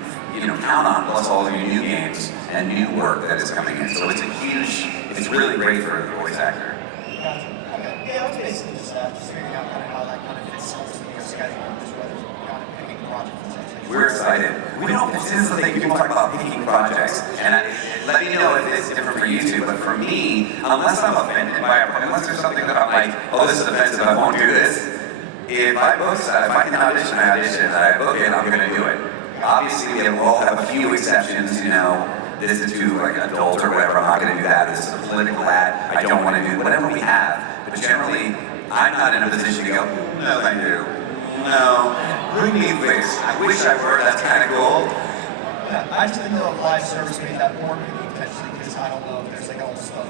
count on, plus all of your new games and new work that is coming in. So it's really great for the voice actor. Gotcha. Okay. Yeah, I was basically just figuring out kind of how that kind of fits into your schedule, just whether you're kind of picking projects and such. We're excited. We don't, this is the thing, people talk about picking projects, and let me know if it's different for you two, but for me, unless I'm offended by a project, unless there's something that I'm like, oh, this is offensive, I won't do this. If I can audition, I audition, I book it, I'm gonna do it. Obviously, we all have a few exceptions, this is too like adult or whatever, I'm not gonna do that, this is a political ad, I don't wanna do whatever we have. But generally, I'm not in a position to go, no, thank you. No, bring me this. I wish I were, that's kind of cool. Yeah, I just think of live service made that more picky potentially, because I don't know if there's like almost a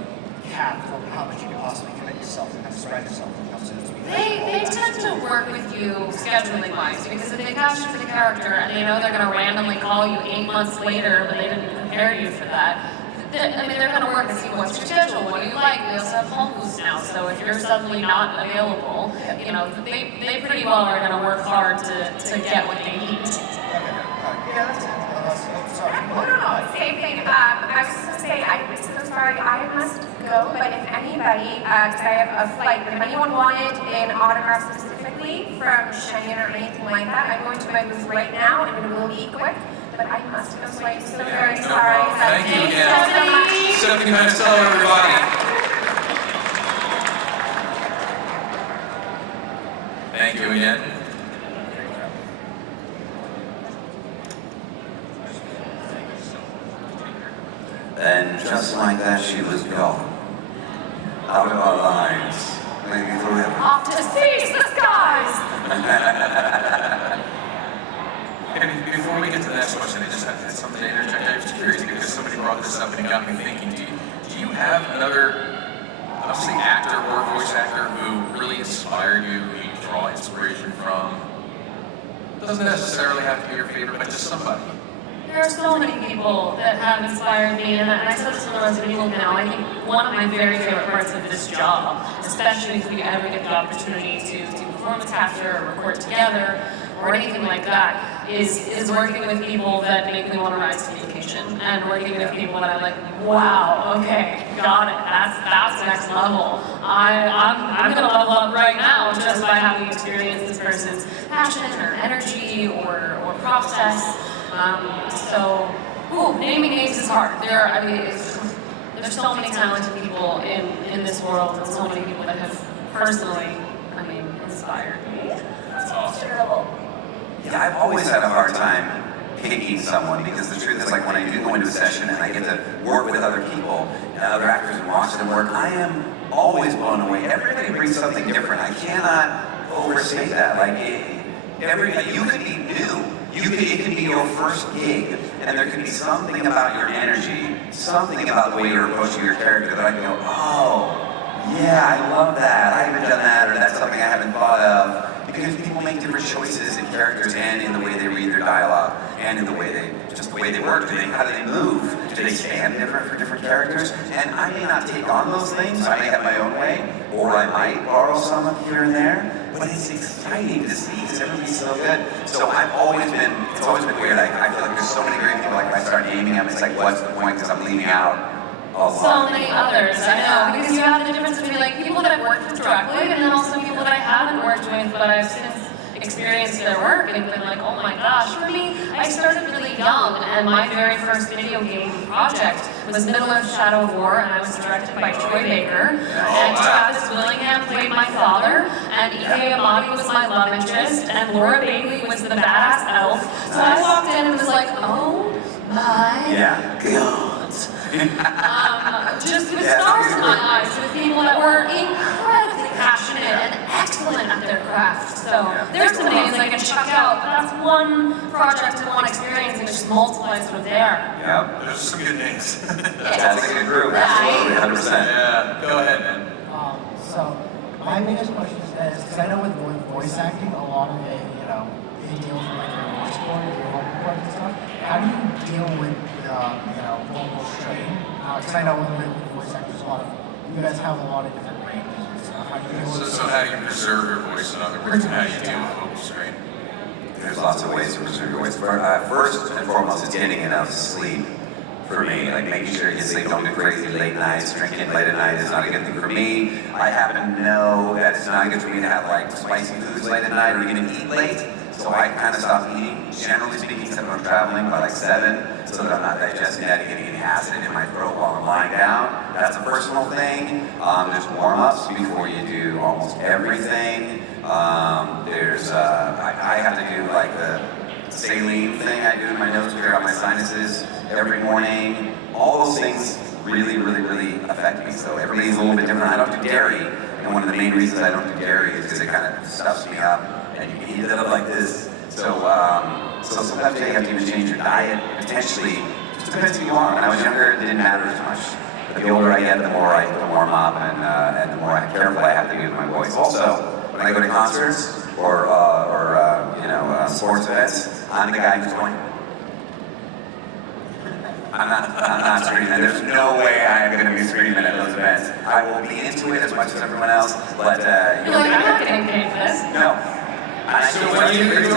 cap for how much you can possibly commit yourself and kind of spread yourself when it comes to They tend to work with you scheduling wise, because if they cast you for the character and they know they're going to randomly call you 8 months later, but they didn't prepare you for that, they're going to work and see what's your schedule, what do you like. We also have home boosts now, so if you're suddenly not available, they pretty well are going to work hard to get what they need. Yeah, that's it. Sorry. No, same thing. I was just going to say, I'm so sorry, I must go, but if anybody, because I have a flight, but if anyone wanted an autograph specifically from Shenyun or anything like that, I'm going to my booth right now, and it will be quick, but I must go, so I'm so very sorry. Thank you again. Stephanie. Stephanie Panisello, everybody. Thank you again. And just like that, she was gone. Out of our lives, maybe forever. Off to seize the skies! And before we get to the next question, I just had something to interject. I was curious because somebody brought this up and it got me thinking. Do you have another, obviously, actor or voice actor who really inspired you, who you draw inspiration from? Doesn't necessarily have to be your favorite, but just somebody. There are so many people that have inspired me, and I said this when I was in England now. I think one of my very favorite parts of this job, especially if we ever get the opportunity to performance capture or record together or anything like that, is working with people that make me want to rise to the occasion, and working with people that I'm like, wow, okay, got it, that's next level. I'm gonna level up right now just by having experienced this person's passion or energy or process. Naming names is hard. There's so many talented people in this world, and so many people that have personally, inspired me. That's awesome. Yeah, I've always had a hard time picking someone because the truth is, like, when I do go into a session and I get to work with other people and other actors and watch them work, I am always blown away. Everybody brings something different. I cannot overstate that. Like, you could be new. It could be your first gig, and there could be something about your energy, something about the way you're approaching your character that I can go, oh, yeah, I love that. I haven't done that, or that's something I haven't thought of. Because people make different choices in characters and in the way they read their dialogue, and in the way they work. How do they move? Do they stand different for different characters? And I may not take on those things. I may have my own way, or I might borrow some of here and there. But it's exciting to see because everybody's so good. So it's always been weird. I feel like there's so many great people. Like, if I start naming them, it's like, what's the point? Because I'm leaving out a lot. So many others, I know, because you have the difference between like people that I've worked with directly, and then also people that I haven't worked with, but I've since experienced their work and been like, oh my gosh. For me, I started really young, and my very first video game project was Middle-earth: Shadow of War, and I was directed by Troy Baker, and Travis Willingham played my father, and Ike Amadi was my love interest, and Laura Bailey was the badass elf. So I walked in and was like, oh my god. Just with stars in my eyes, with people that were incredibly passionate and excellent at their craft. So there's some names I can chuck out, but that's one project and one experience, and it just multiplies from there. Yeah, There's some good names. that's a good group. Absolutely, 100%. Yeah, go ahead, man. So my biggest question is because I know with voice acting, a lot of it, it deals with like your voice cord, your vocal cords and stuff. How do you deal with vocal strain? Because I know with voice actors, you guys have a lot of different ranges and stuff. How do you deal with So how do you preserve your voice? In other words, how do you deal with vocal strain? There's lots of ways to preserve your voice. First and foremost, it's getting enough sleep. For me, like making sure you sleep, don't do crazy late nights. Drinking late at night is not a good thing for me. I happen to know that it's not good for me to have like spicy foods late at night or even eat late. So I kind of stop eating, generally speaking, except when I'm traveling, by like 7, so that I'm not digesting that and getting any acid in my throat while I'm lying down. That's a personal thing. There's warm-ups before you do almost everything. I have to do like the saline thing I do in my nose to clear out my sinuses every morning. All those things really, really, really affect me. So everybody's a little bit different. I don't do dairy, and one of the main reasons I don't do dairy is because it kind of stuffs me up, and you can eat it up like this. So sometimes you have to even change your diet, potentially. It just depends who you are. When I was younger, it didn't matter as much. But the older I get, the more I have to warm up, and the more careful I have to be with my voice. Also, when I go to concerts or sports events, I'm the guy who's going. I'm not screaming. There's no way I am going to be screaming at those events. I will be into it as much as everyone else, but You're like, I'm not getting paid for this. No. So when you go to a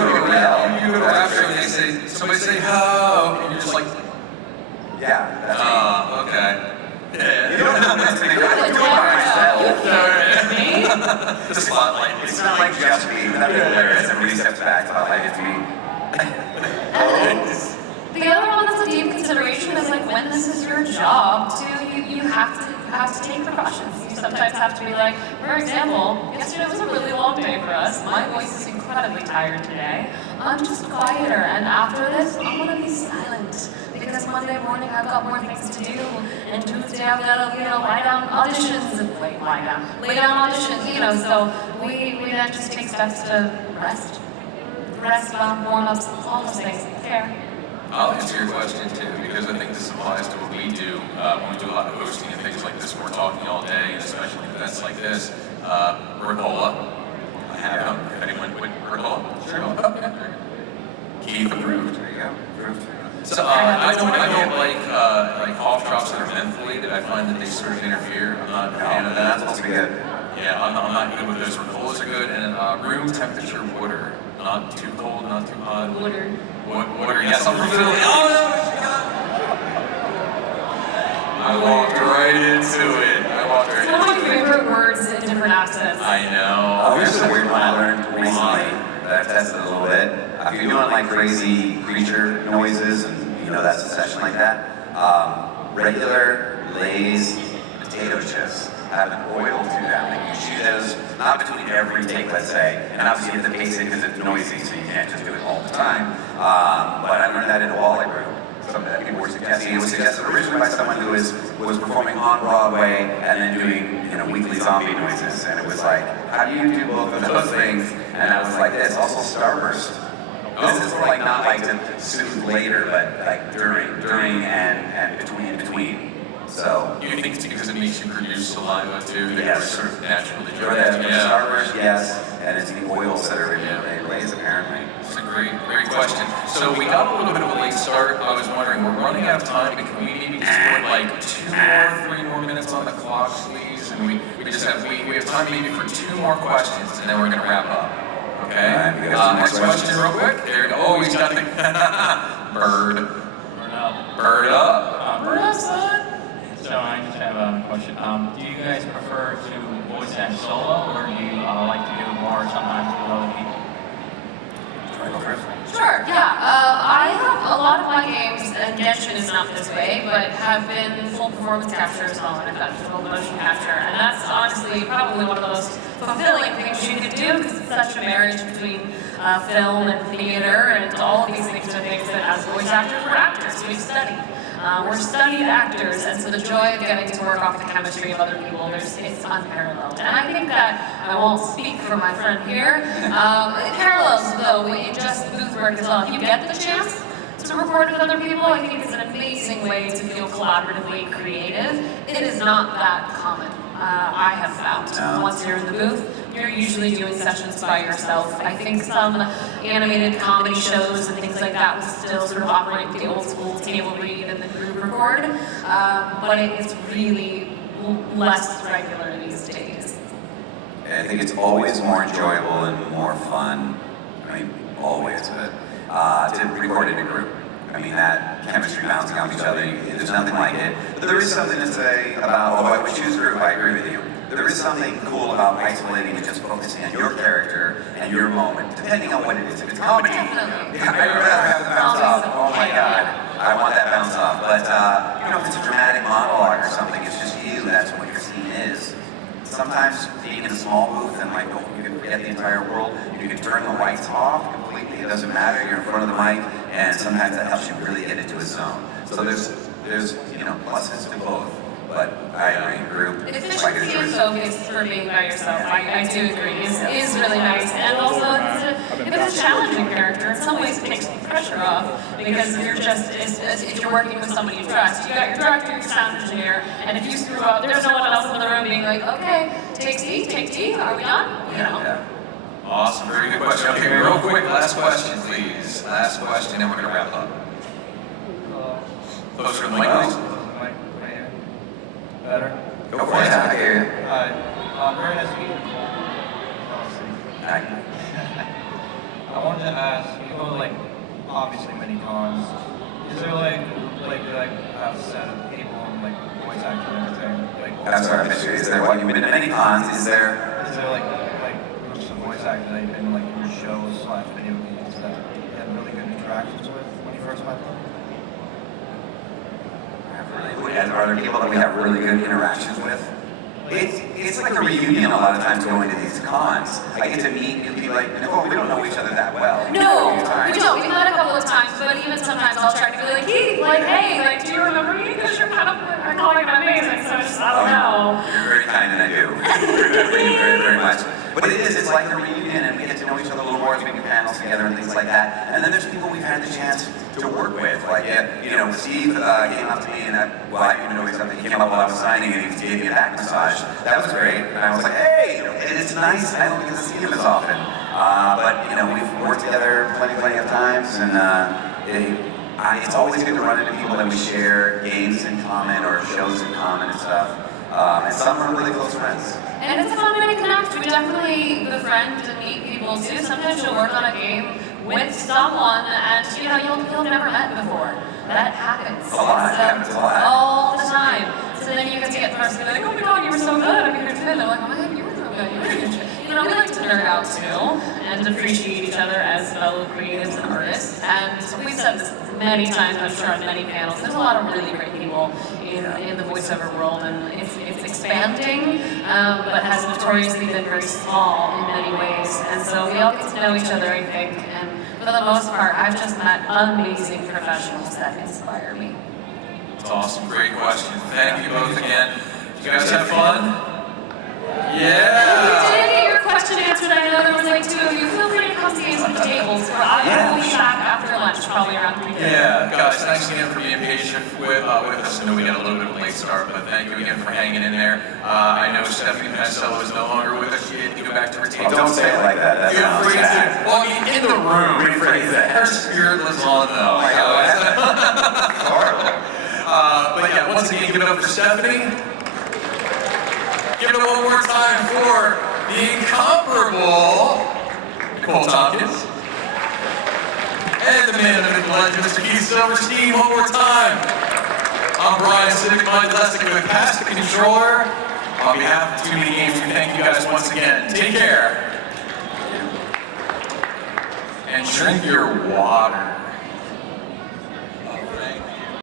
rap show and somebody say ho, and you're just like, yeah, that's me. Okay. Yeah. You don't know what's going to happen. Do it by myself. The spotlight. It's not like just me, but that'd be hilarious. Everybody steps back, spotlight, it's me. The other one that's a deep consideration is like, when this is your job, you have to take precautions. You sometimes have to be like, for example, yesterday was a really long day for us. My voice is incredibly tired today. I'm just quieter, and after this, I'm gonna be silent. Because Monday morning I've got more things to do, and Tuesday I've got to, lie down auditions and lay down auditions, so we then just take steps to rest, warm-ups, all those things. Fair. I'll answer your question too, because I think this applies to what we do when we do a lot of hosting and things like this. We're talking all day, and especially events like this. Ricola, I have him. If anyone would Ricola, sure. Oh, yeah. Keith approved. There you go. Approved. So I don't like cough drops that are mentholated. I find that they sort of interfere. I'm not a fan of that. That's good. Yeah, I'm not good with those. Ricolas are good, and room temperature water. Not too cold, not too hot. Water. Water, yes, I'm from Philly. Oh no! I walked right into it. It's one of my favorite words in different accents. I know. Oh, here's a weird one I learned recently that I've tested a little bit. If you're doing like crazy creature noises, and that's a session like that, regular Lay's potato chips have an oil to them. Like you chew those, not between every take, let's say, and obviously you have to pace it because it's noisy, so you can't just do it all the time. But I learned that in a Wall group. Something that people were suggesting. It was suggested originally by someone who was performing on Broadway and then doing weekly zombie noises, and it was like, how do you do both of those things? And I was like, it's also Starburst. This is like not like to soothe later, but like during and between. So you think it's because it makes you produce saliva too? That yes. Sort of naturally. Starburst, yes, and it's the oils that are in Lay's apparently. It's a great question. So we got a little bit of a late start. I was wondering, we're running out of time, but can we maybe just put like 3 more minutes on the clock, please? And we have time maybe for 2 more questions, and then we're gonna wrap up. Okay. Next question, real quick. There you go. Oh, he's got the bird. Bird up. Bird up, son. So I just have a question. Do you guys prefer to voice act solo, or do you like to do more sometimes with other people? Sure, yeah. I have a lot of my games, and Genshin is not this way, but have been full performance capture as well, and I've got full motion capture, and that's honestly probably one of the most fulfilling things you can do, because it's such a marriage between film and theater, and all of these things are things that as voice actors, we're actors, we study. We're studied actors, and so the joy of getting to work off the chemistry of other people, it's unparalleled. And I think that, I won't speak for my friend here, it parallels though, just booth work as well. If you get the chance to record with other people, I think it's an amazing way to feel collaboratively creative. It is not that common, I have found. Once you're in the booth, you're usually doing sessions by yourself. I think some animated comedy shows and things like that will still sort of operate with the old school table read and the group record, but it's really less regular these days. I think it's always more enjoyable and more fun, always, but to record in a group. That chemistry bouncing off each other, there's nothing like it. But there is something to say about, although I would choose group, I agree with you. There is something cool about isolating and just focusing on your character and your moment, depending on what it is. If it's comedy, I'd rather have the bounce off. Oh my God, I want that bounce off. But if it's a dramatic monologue or something, it's just you, that's what your scene is. Sometimes being in a small booth and you can forget the entire world, you can turn the lights off completely, it doesn't matter, you're in front of the mic, and sometimes that helps you really get into a zone. So there's pluses to both. But I agree, group. Efficiency and focus for being by yourself, I do agree, is really nice. And also, it's a challenging character. In some ways, it takes the pressure off because you're just, if you're working with somebody you trust, you got your director, your sound engineer, and if you screw up, there's no one else in the room being like, okay, take T, are we done? Yeah. Awesome, very good question. Okay, real quick, last question, please. Last question, and we're gonna wrap up. Closer to the mic, please. Better? Go for it. I hear you. Very nice to meet you. I wanted to ask, you go obviously many cons. Is there have a set of people and voice acting and everything? That's our mystery. Is there you've been to many cons? Is there groups of voice acting that you've been in your shows / video games that you had really good interactions with when you first met them? are there people that we have really good interactions with? It's like a reunion a lot of times going to these cons. I get to meet new people like, Nicole, we don't know each other that well. No, we don't. We've met a couple of times, but even sometimes I'll try to be like, Keith, like, hey, like, do you remember me? Because you're kind of calling it amazing, so I don't know. You're very kind, and I do. Very, very, very much. But it's like a reunion, and we get to know each other a little more as we do panels together and things like that. And then there's people we've had the chance to work with. Like, Steve came up to me, and I didn't even know something. He came up while I was signing, and he gave me a back massage. That was great. And I was like, hey, and it's nice. I don't get to see him as often. But we've worked together plenty of times, and it's always good to run into people that we share games in common or shows in common and stuff. And some are really close friends. And it's a fun way to connect. We definitely befriend and meet people too. Sometimes you'll work on a game with someone and you'll never met before. That happens. A lot. Happens a lot. All the time. So then you get to get the person and be like, oh my god, you were so good. I mean, you're good. They're like, oh my god, you were so good. You were good. We like to nerd out too and appreciate each other as fellow creatives and artists. And we've said this many times, I'm sure on many panels, there's a lot of really great people in the voiceover world, and it's expanding, but has notoriously been very small in many ways. And so we all get to know each other, I think, and for the most part, I've just met amazing professionals that inspire me. That's awesome, great question. Thank you both again. Did you guys have fun? Yeah! We didn't get your question answered. I know there was like 2 of you. Feel free to come see us at the tables. I will be back after lunch, probably around 3:30. Yeah, guys, thanks again for being patient with us. I know we got a little bit of a late start, but thank you again for hanging in there. I know Stephanie Panisello is no longer with us. She had to go back to her table. Don't say it like that. Feel free to, well, in the room. Rephrase that. Her spirit lives on, though. Oh my God. Horrible. But yeah, once again, give it up for Stephanie. Give it up one more time for the incomparable Nicole Tompkins. And the man of the legend, Mr. Keith Silverstein, one more time. I'm Brian Siddick with Pass the Controller. On behalf of TooManyGames, we thank you guys once again. Take care. And drink your water.